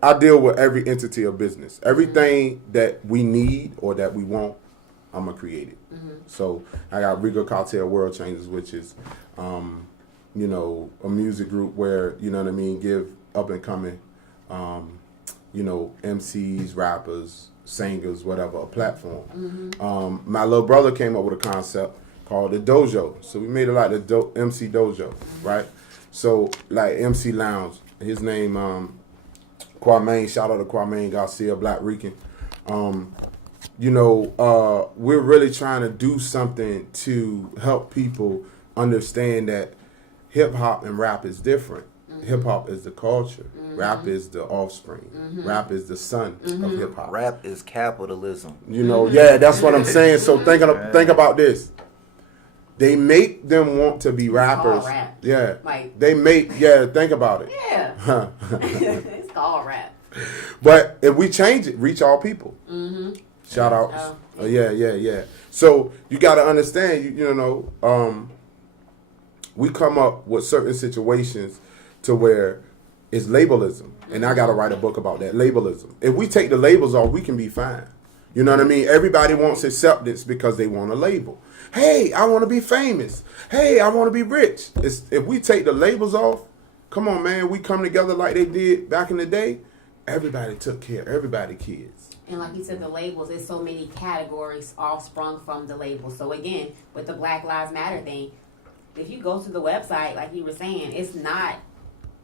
I deal with every entity of business. Everything that we need or that we want, I'm gonna create it. So I got Regal Cocktail World Changers, which is, you know, a music group where, you know what I mean, give up and coming, you know, MCs, rappers, singers, whatever, a platform. My little brother came up with a concept called the Dojo. So we made it like the MC Dojo, right? So like MC Lounge, his name, Kwame, shout out to Kwame Garcia, Black Rican. You know, we're really trying to do something to help people understand that hip hop and rap is different. Hip hop is the culture. Rap is the offspring. Rap is the son of hip hop. Rap is capitalism. You know, yeah, that's what I'm saying. So think about this. They make them want to be rappers. Rap. Yeah. Like, they make, think about it. Yeah. It's called rap. But if we change it, reach all people. Shout outs. Yeah. So you got to understand, you know, we come up with certain situations to where it's labelism. And I got to write a book about that, labelism. If we take the labels off, we can be fine. You know what I mean? Everybody wants acceptance because they want a label. Hey, I want to be famous. Hey, I want to be rich. If we take the labels off, come on, man, we come together like they did back in the day. Everybody took care of everybody kids. And like you said, the labels, there's so many categories all sprung from the labels. So again, with the Black Lives Matter thing, if you go to the website, like you were saying, it's not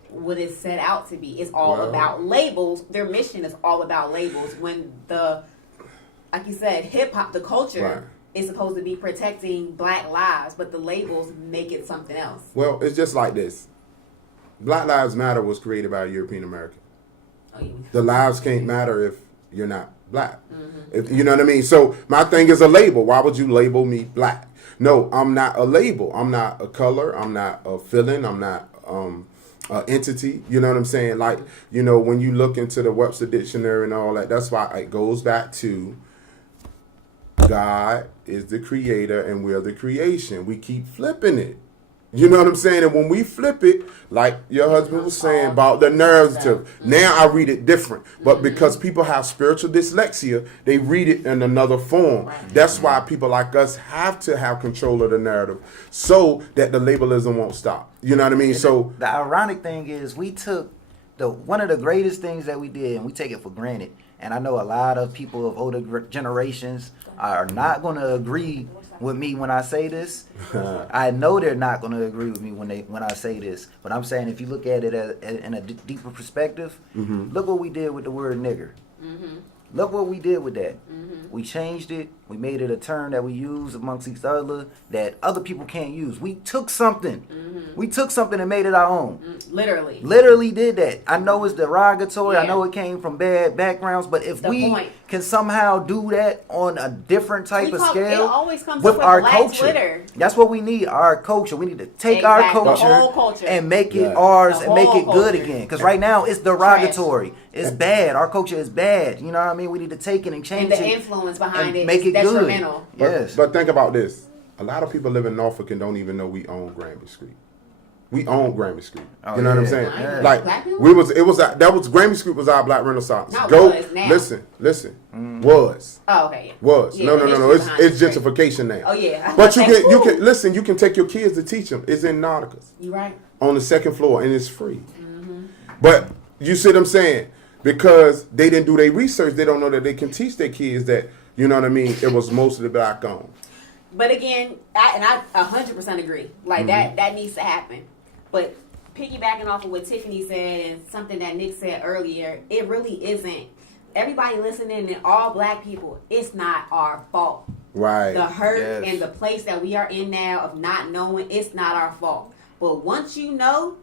what it's set out to be. It's all about labels. Their mission is all about labels. When like you said, hip hop, the culture is supposed to be protecting Black lives, but the labels make it something else. Well, it's just like this. Black Lives Matter was created by a European American. The lives can't matter if you're not black. If, you know what I mean? So my thing is a label. Why would you label me black? No, I'm not a label. I'm not a color. I'm not a feeling. I'm not an entity. You know what I'm saying? Like, you know, when you look into the Webster Dictionary and all that, that's why it goes back to God is the creator and we're the creation. We keep flipping it. You know what I'm saying? And when we flip it, like your husband was saying about the narrative, now I read it different. But because people have spiritual dyslexia, they read it in another form. That's why people like us have to have control of the narrative so that the labelism won't stop. You know what I mean? So the ironic thing is we took one of the greatest things that we did and we take it for granted. And I know a lot of people of older generations are not going to agree with me when I say this. I know they're not going to agree with me when I say this. But I'm saying if you look at it in a deeper perspective, look what we did with the word nigger. Look what we did with that. We changed it. We made it a term that we use amongst each other that other people can't use. We took something. We took something and made it our own. Literally did that. I know it's derogatory. Yeah. I know it came from bad backgrounds. But if we can somehow do that on a different type of scale it always comes with up our Black culture, Twitter. that's what we need. Our culture. We need to take our The whole culture culture. and make it ours The and make whole it good culture. again. Because right now it's derogatory. It's bad. Our culture is bad. You know what I mean? We need to take it and change And the it. influence behind and it make is it good. detrimental. Yes. But think about this. A lot of people live in Norfolk and don't even know we own Grammy Street. We own Grammy Street. You know what I'm saying? Yeah. Like Grammy Street was our Black Renaissance. Not was, now. Listen. Was. Oh, okay. Was. Yeah, No. It's gentrification now. Oh, yeah. But you can listen, you can take your kids to teach them. It's in Nauticus. You right. On the second floor and it's free. But you see what I'm saying? Because they didn't do their research, they don't know that they can teach their kids that, you know what I mean, it was mostly black owned. But again, I 100% agree. Like that needs to happen. But piggybacking off of what Tiffany said and something that Nick said earlier, it really isn't. Everybody listening and all black people, it's not our fault. Right. The hurt and the place that we are in now of not knowing, it's not our fault. But once you know,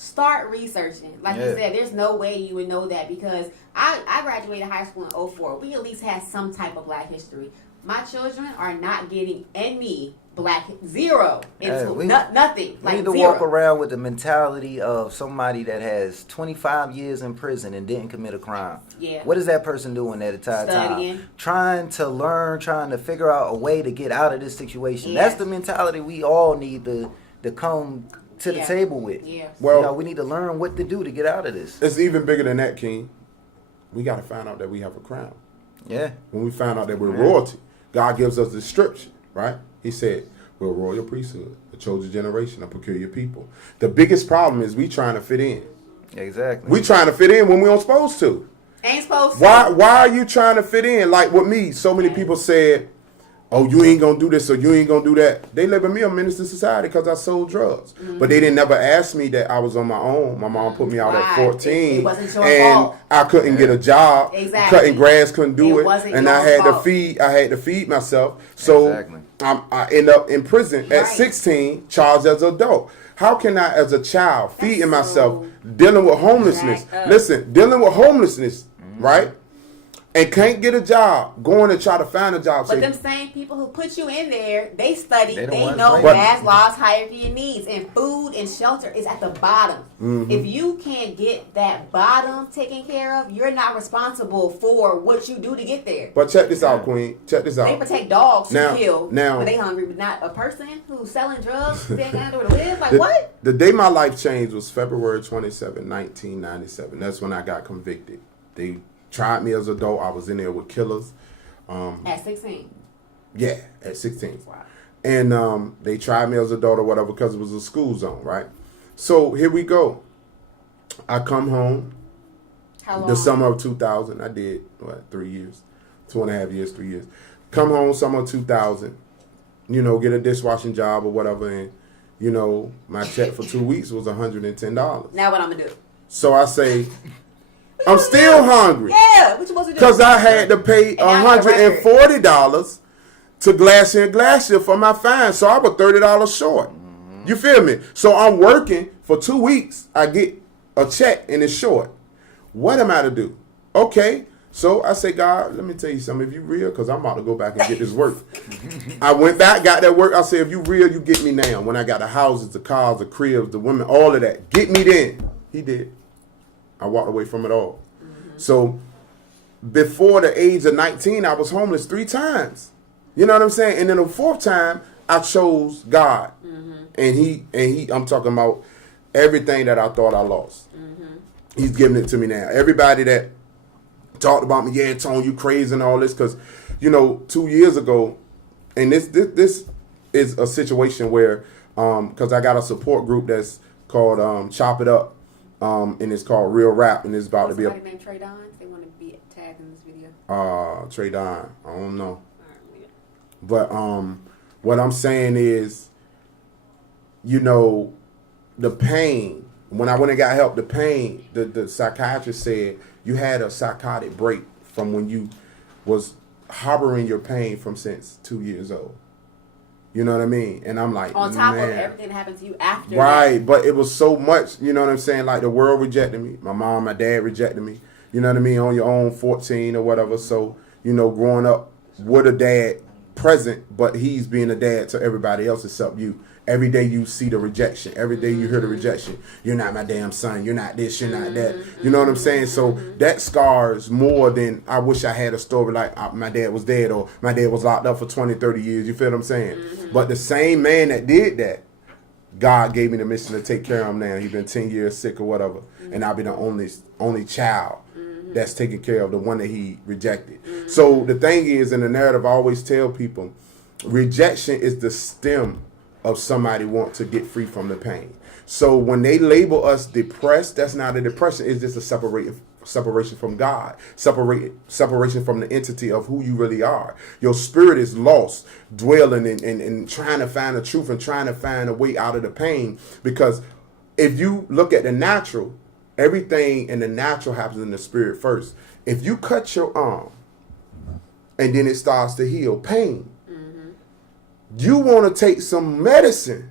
start researching. Like you said, there's no way you would know that because I graduated high school in 04. We at least had some type of Black history. My children are not getting any Black zero into nothing. We need to walk around with the mentality of somebody that has 25 years in prison and didn't commit a crime. Yeah. What is that person doing at the time? Trying to learn, trying to figure out a way to get out of this situation. Yes. That's the mentality we all need to come to the table with. Yes. Well, we need to learn what to do to get out of this. It's even bigger than that, King. We got to find out that we have a crown. Yeah. When we find out that we're royalty, God gives us the description, right? He said, we're a royal priesthood, a chosen generation, a peculiar people. The biggest problem is we trying to fit in. Exactly. We trying to fit in when we aren't supposed to. Ain't supposed to. Why are you trying to fit in? Like with me, so many people said, oh, you ain't going to do this or you ain't going to do that. They labeled me a menace to society because I sold drugs. But they didn't never ask me that I was on my own. My mom put me out at 14. It wasn't your and fault. I couldn't get a job. Exactly. Cutting grass, couldn't do it. Wasn't And your I had fault. to feed myself. So I end up in prison at 16, charged as an adult. How can I, as a child, feeding myself, dealing with homelessness? Listen, dealing with homelessness, right? And can't get a job, going to try to find a job. But them same people who put you in there, they study, they know But- Maslow's hierarchy of needs, and food and shelter is at the bottom. If you can't get that bottom taken care of, you're not responsible for what you do to get there. But check this out, Queen. Check this out. They protect dogs Now- to kill now- when they hungry, but not a person who's selling drugs, being down there to live. Like, what? The day my life changed was February 27, 1997. That's when I got convicted. They tried me as an adult. I was in there with killers. At 16. Yeah, at 16. Wow. And they tried me as an adult or whatever because it was a school zone, right? So here we go. I come home. How long? The summer of 2000. I did, 3 years? 2.5 years, 3 years. Come home summer of 2000. Get a dishwashing job or whatever. And, my check for 2 weeks was $110. Now what I'm going to do? So I say, I'm still hungry. Yeah, what you supposed to do? Because I had to pay $140 to Glacier for my fine. So I was $30 short. You feel me? So I'm working for 2 weeks. I get a check and it's short. What am I to do? Okay. So I say, God, let me tell you something. If you real, because I'm about to go back and get this work. I went back, got that work. I said, if you real, you get me now. When I got the houses, the cars, the cribs, the women, all of that. Get me then. He did. I walked away from it all. So before the age of 19, I was homeless 3 times. You know what I'm saying? And then the 4th time, I chose God. And he, I'm talking about everything that I thought I lost. He's giving it to me now. Everybody that talked about me, yeah, Tone, you crazy and all this, because, 2 years ago, and this is a situation where, because I got a support group that's called Chop It Up. And it's called Real Rap, and it's about to be somebody named Trey Don? They want to be tagged in this video. Trey Don. I don't know. But what I'm saying is, the pain. When I went and got help, the pain. The psychiatrist said you had a psychotic break from when you was harboring your pain from since 2 years old. You know what I mean? And I'm like, on top of everything that happened to you after. Right, but it was so much, you know what I'm saying? Like the world rejected me. My mom, my dad rejected me. You know what I mean? On your own, 14 or whatever. So, growing up with a dad present, but he's being a dad to everybody else except you. Every day you see the rejection. Every day you hear the rejection. You're not my damn son. You're not this. You're not that. You know what I'm saying? So that scars more than I wish I had a story like my dad was dead or my dad was locked up for 20, 30 years. You feel what I'm saying? But the same man that did that, God gave me the mission to take care of him now. He's been 10 years sick or whatever. And I'll be the only child that's taken care of, the one that he rejected. So the thing is, in the narrative, I always tell people, rejection is the stem of somebody want to get free from the pain. So when they label us depressed, that's not a depression. It's just a separation from God, separation from the entity of who you really are. Your spirit is lost, dwelling and trying to find the truth and trying to find a way out of the pain. Because if you look at the natural, everything in the natural happens in the spirit first. If you cut your arm and then it starts to heal, pain. You want to take some medicine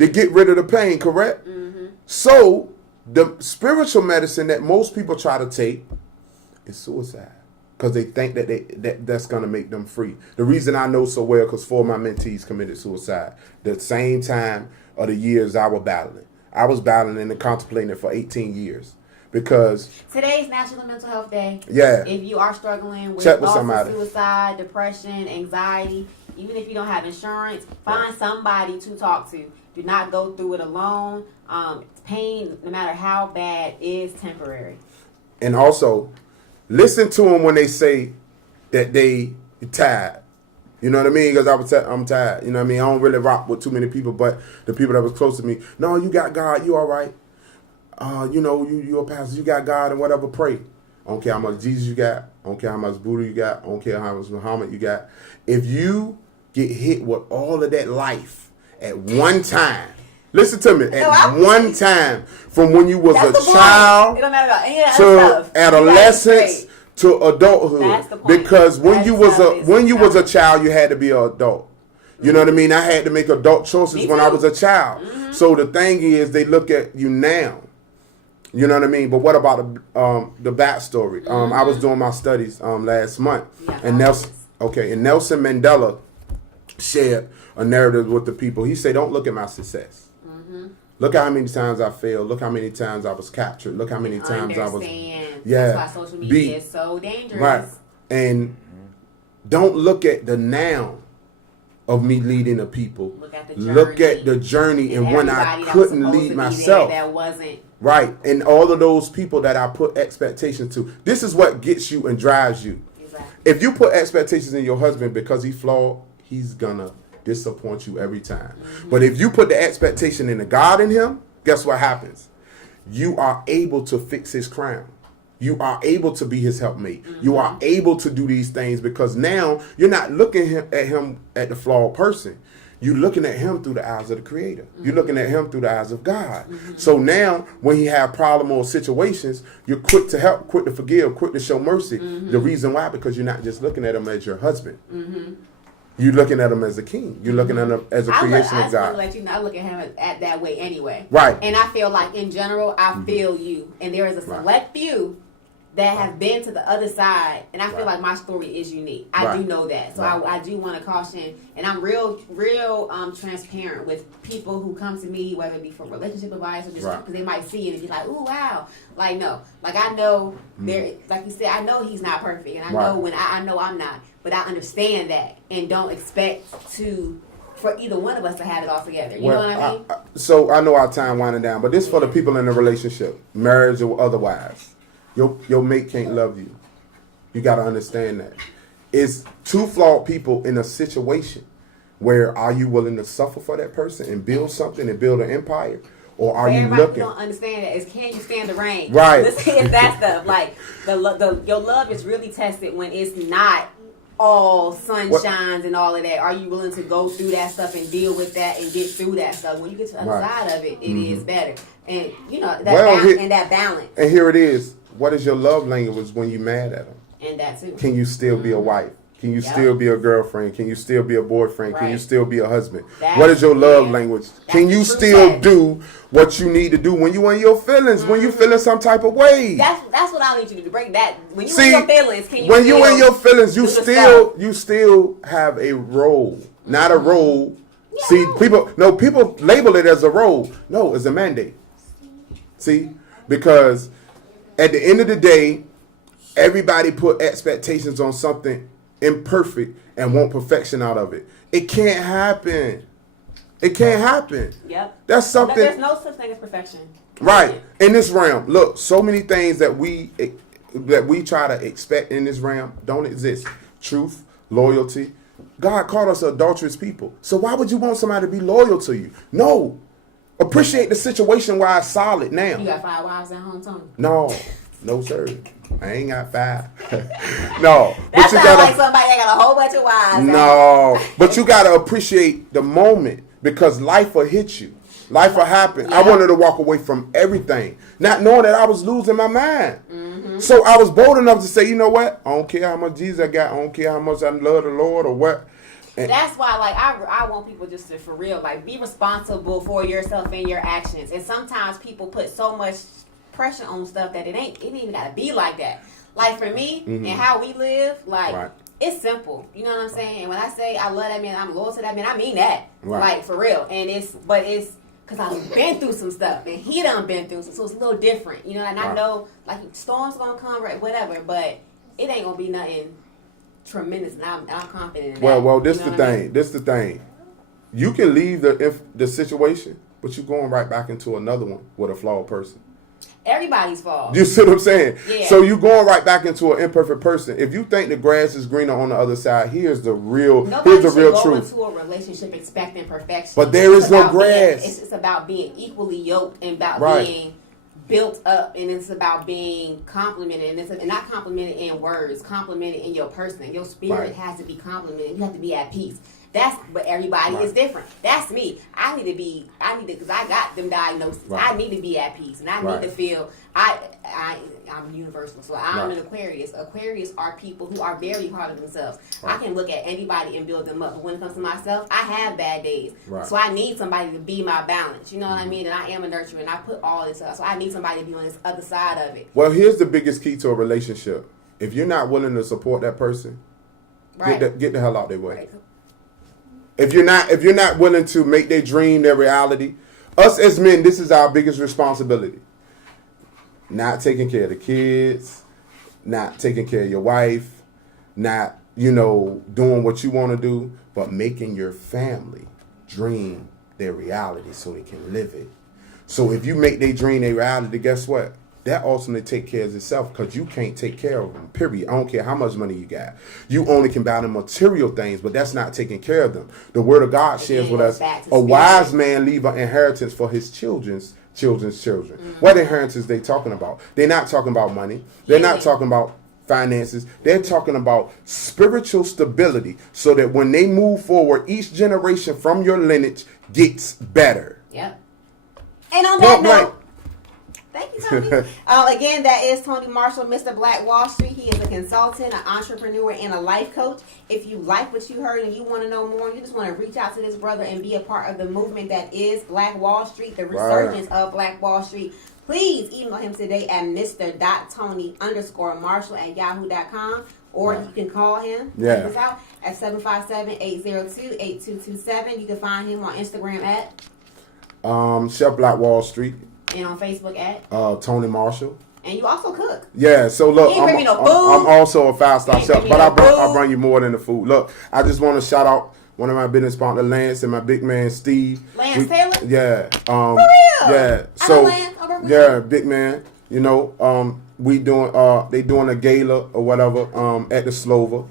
to get rid of the pain, correct? So The spiritual medicine that most people try to take is suicide because they think that that's going to make them free. The reason I know so well because 4 of my mentees committed suicide the same time of the years I was battling. I was battling and contemplating it for 18 years. Because today's National Mental Health Day. Yeah. If you are struggling with Check with thoughts somebody. of suicide, depression, anxiety, even if you don't have insurance, find somebody to talk to. Do not go through it alone. Pain, no matter how bad, is temporary. And also, listen to them when they say that they tired. You know what I mean? Because I'm tired. You know what I mean? I don't really rock with too many people, but the people that was close to me, no, you got God, you all right. You know, you're a pastor, you got God and whatever, pray. I don't care how much Jesus you got. I don't care how much Buddha you got. I don't care how much Muhammad you got. If you get hit with all of that life at one time, listen to me, one time, from when you was a child it don't matter about any of that to stuff. adolescence to adulthood. That's the point. Because when you was a That's child, you had to be an adult. You know what I mean? I had to make adult choices when I was a child. Mm-hmm. So the thing is, they look at you now. You know what I mean? But what about the backstory? Mm-hmm. I was doing my studies last month, and Nelson Mandela shared a narrative with the people. He said, "Don't look at my success. Mm-hmm. Look how many times I failed. Look how many times I was captured. Look how many times I was That's why social media is so dangerous. Right, and don't look at the now of me leading the people. Look at the journey and when I couldn't lead myself. That wasn't." Right, and all of those people that I put expectations to. This is what gets you and drives you. Exactly. If you put expectations in your husband because he's flawed, he's gonna disappoint you every time. Mm-hmm. But if you put the expectation in the God in him, guess what happens? You are able to fix his crown. You are able to be his helpmate. Mm-hmm. You are able to do these things because now you're not looking at him at the flawed person. You're looking at him through the eyes of the Creator. Mm-hmm. You're looking at him through the eyes of God. Mm-hmm. So now, when he have problem or situations, you're quick to help, quick to forgive, quick to show mercy. Mm-hmm. The reason why, because you're not just looking at him as your husband. Mm-hmm. You're looking at him as a king. You're looking at him as a creation of God. I look at him at that way anyway. Right. And I feel like, in general, I feel you. And there is a select few that have been to the other side, and I feel like my story is unique. I do know that, so I do want to caution, and I'm real transparent with people who come to me, whether it be for relationship advice or just because they might see it and be like, "Ooh, wow!" Like no, like I know there, like you said, I know he's not perfect, and I know when I know I'm not, but I understand that and don't expect for either one of us to have it all together. You know what I mean? So I know our time winding down, but this for the people in the relationship, marriage or otherwise. Your mate can't love you. You got to understand that. It's two flawed people in a situation where are you willing to suffer for that person and build something and build an empire? Or are you looking? Who don't understand that is, can you stand the rain? Right. It's that stuff. Like, your love is really tested when it's not all sunshines and all of that. Are you willing to go through that stuff and deal with that and get through that stuff? When you get to the other side of it, it is better. And, you know, that balance. And here it is. What is your love language when you mad at him? And that too. Can you still be a wife? Can you still be a girlfriend? Can you still be a boyfriend? Can you still be a husband? What is your love language? Can you still do what you need to do when you in your feelings? When you feeling some type of way? That's what I need you to break that. When you in your feelings, can you? When you in your feelings, you still have a role, not a role. Yeah, see, people label it as a role. No, it's a mandate. See, because at the end of the day, everybody put expectations on something imperfect and want perfection out of it. It can't happen. It can't happen. Yep. That's something. There's no such thing as perfection. Right. In this realm, look, so many things that we try to expect in this realm don't exist. Truth, loyalty. God called us adulterous people. So why would you want somebody to be loyal to you? No. Appreciate the situation while it's solid now. You got 5 wives at home, Tony? No, sir. I ain't got 5. No. That sounds like somebody that got a whole bunch of wives. No. But you got to appreciate the moment because life will hit you. Life will happen. Yeah. I wanted to walk away from everything, not knowing that I was losing my mind. Mm-hmm. So I was bold enough to say, you know what? I don't care how much Jesus I got. I don't care how much I love the Lord or what. That's why, like, I want people just to, for real, like, be responsible for yourself and your actions. And sometimes people put so much pressure on stuff that it ain't even gotta be like that. Like, for me and how we live, like, it's simple. You know what I'm saying? And when I say I love that man, I'm loyal to that man, I mean that. Like, for real. And it's because I've been through some stuff, and he done been through some, so it's a little different. You know, and I know, like, storms gonna come, right, whatever, but it ain't gonna be nothing tremendous, and I'm confident in that. Well, this the thing. This the thing. You can leave the situation, but you're going right back into another one with a flawed person. Everybody's fault. You see what I'm saying? Yeah. So you're going right back into an imperfect person. If you think the grass is greener on the other side, here's the real truth. Nobody should go into a relationship expecting perfection. But there is no grass. It's about being equally yoked and about being built up, and it's about being complimented, and not complimented in words, complimented in your person. Your spirit has to be complimented. You have to be at peace. But everybody is different. That's me. I need to, because I got them diagnoses. I need to be at peace, and I need to feel, I'm universal, so I'm an Aquarius. Aquarius are people who are very hard on themselves. I can look at anybody and build them up, but when it comes to myself, I have bad days. So I need somebody to be my balance. You know what I mean? And I am a nurturer, and I put all this up. So I need somebody to be on this other side of it. Well, here's the biggest key to a relationship. If you're not willing to support that person, get the hell out their way. If you're not willing to make their dream their reality, us as men, this is our biggest responsibility. Not taking care of the kids, not taking care of your wife, not, doing what you want to do, but making your family dream their reality so they can live it. So if you make their dream their reality, guess what? That ultimately take care of itself, because you can't take care of them, period. I don't care how much money you got. You only can buy them material things, but that's not taking care of them. The Word of God shares with us, a wise man leave an inheritance for his children's children. What inheritance they talking about? They're not talking about money. They're not talking about finances. They're talking about spiritual stability, so that when they move forward, each generation from your lineage gets better. Yep. And on that note, thank you, Tony. Again, that is Tony Marshall, Mr. Black Wall Street. He is a consultant, an entrepreneur, and a life coach. If you like what you heard and you want to know more, you just want to reach out to this brother and be a part of the movement that is Black Wall Street, the resurgence of Black Wall Street. Please email him today at mr.tony_marshall@yahoo.com, or you can call him. Check this out at 757-802-8227. You can find him on Instagram at Chef Black Wall Street. And on Facebook at Tony Marshall. And you also cook. Yeah, so look, I'm also a 5-star chef, but I bring you more than the food. Look, I just want to shout out one of my business partners, Lance, and my big man, Steve. Lance Taylor? Yeah. For real? Yeah. So, Lance. Big man. We doing they doing a gala or whatever at the Slover.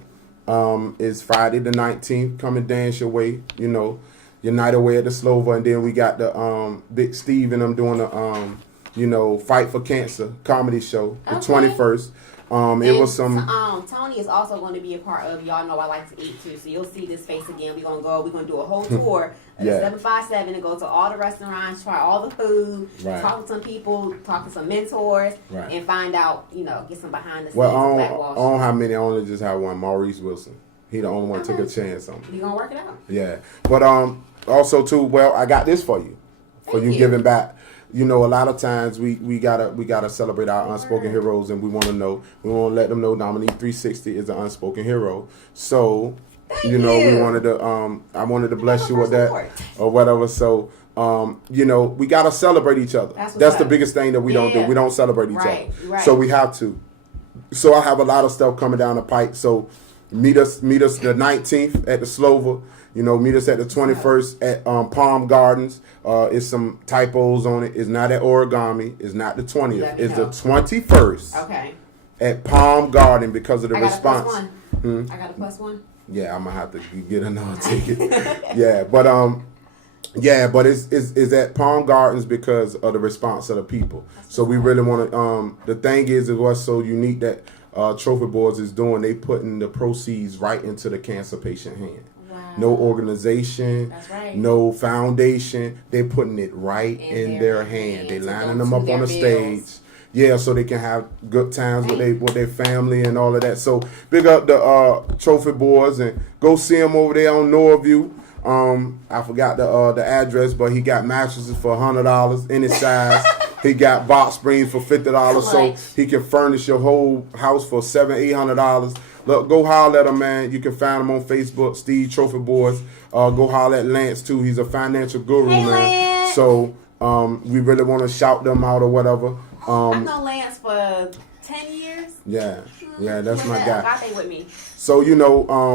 It's Friday the 19th. Come and dance your way, your night away at the Slover, and then we got the Big Steve and I'm doing the Fight for Cancer comedy show the 21st. It was some. Tony is also going to be a part of. Y'all know I like to eat too, so you'll see this face again. We're gonna do a whole tour of the 757 and go to all the restaurants, try all the food, talk to some people, talk to some mentors, and find out, get some behind the scenes. Well, I don't have many. I only just have one, Maurice Wilson. He the only one took a chance on me. You gonna work it out? Yeah, but also too. Well, I got this for you, giving back. A lot of times we gotta celebrate our unspoken heroes, and we want to let them know Dominique 360 is an unspoken hero. So, we wanted to I wanted to bless you with that or whatever. So, we gotta celebrate each other. That's the biggest thing that we don't do. We don't celebrate each other. Right. So we have to. So I have a lot of stuff coming down the pipe. So meet us the 19th at the Slover. Meet us at the 21st at Palm Gardens. It's some typos on it. It's not at Origami. It's not the 20th. It's the 21st. Okay. At Palm Garden because of the response. I got a +1. Yeah, I'm gonna have to get another ticket. but it's at Palm Gardens because of the response of the people. So we really want to. The thing is, it was so unique that Trophy Boards is doing. They putting the proceeds right into the cancer patient hand. No organization, no foundation. They're putting it right in their hand. They lining them up on the stage. Yeah, so they can have good times with their family and all of that. So big up the Trophy Boys and go see him over there on Norview. I forgot the address, but he got mattresses for $100 any size. He got box springs for $50, so he can furnish your whole house for $700-800. Look, go holler at him, man. You can find him on Facebook, Steve Trophy Boys. Go holler at Lance too. He's a financial guru, man. Lance. So we really want to shout them out or whatever. I've known Lance for 10 years. Yeah, that's my guy. Got with me. So,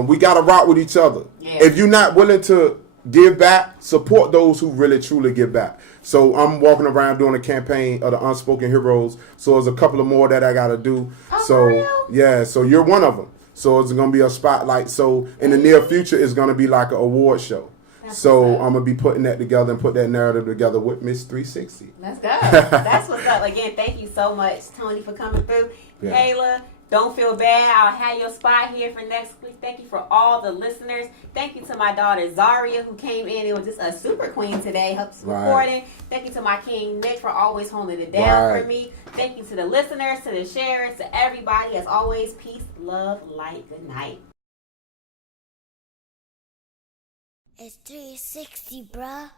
we got to rock with each other. Yeah. If you're not willing to give back, support those who really, truly give back. So, I'm walking around doing a campaign of the Unspoken Heroes. So, there's a couple of more that I got to do. Oh, so, for real? Yeah, so you're one of them. So, it's going to be a spotlight. So, in the near future, it's going to be like an award show. So I'm going to be putting that together and put that narrative together with Miss 360. Let's go. That's what's up. Again, thank you so much, Tony, for coming through. Yeah. Kayla, don't feel bad. I'll have your spot here for next week. Thank you for all the listeners. Thank you to my daughter, Xaria, who came in. It was just a super queen today. Helps recording. Thank you to my king, Nick, for always holding it down for me. Thank you to the listeners, to the sharers, to everybody. As always, peace, love, light, good night. It's 360, bruh.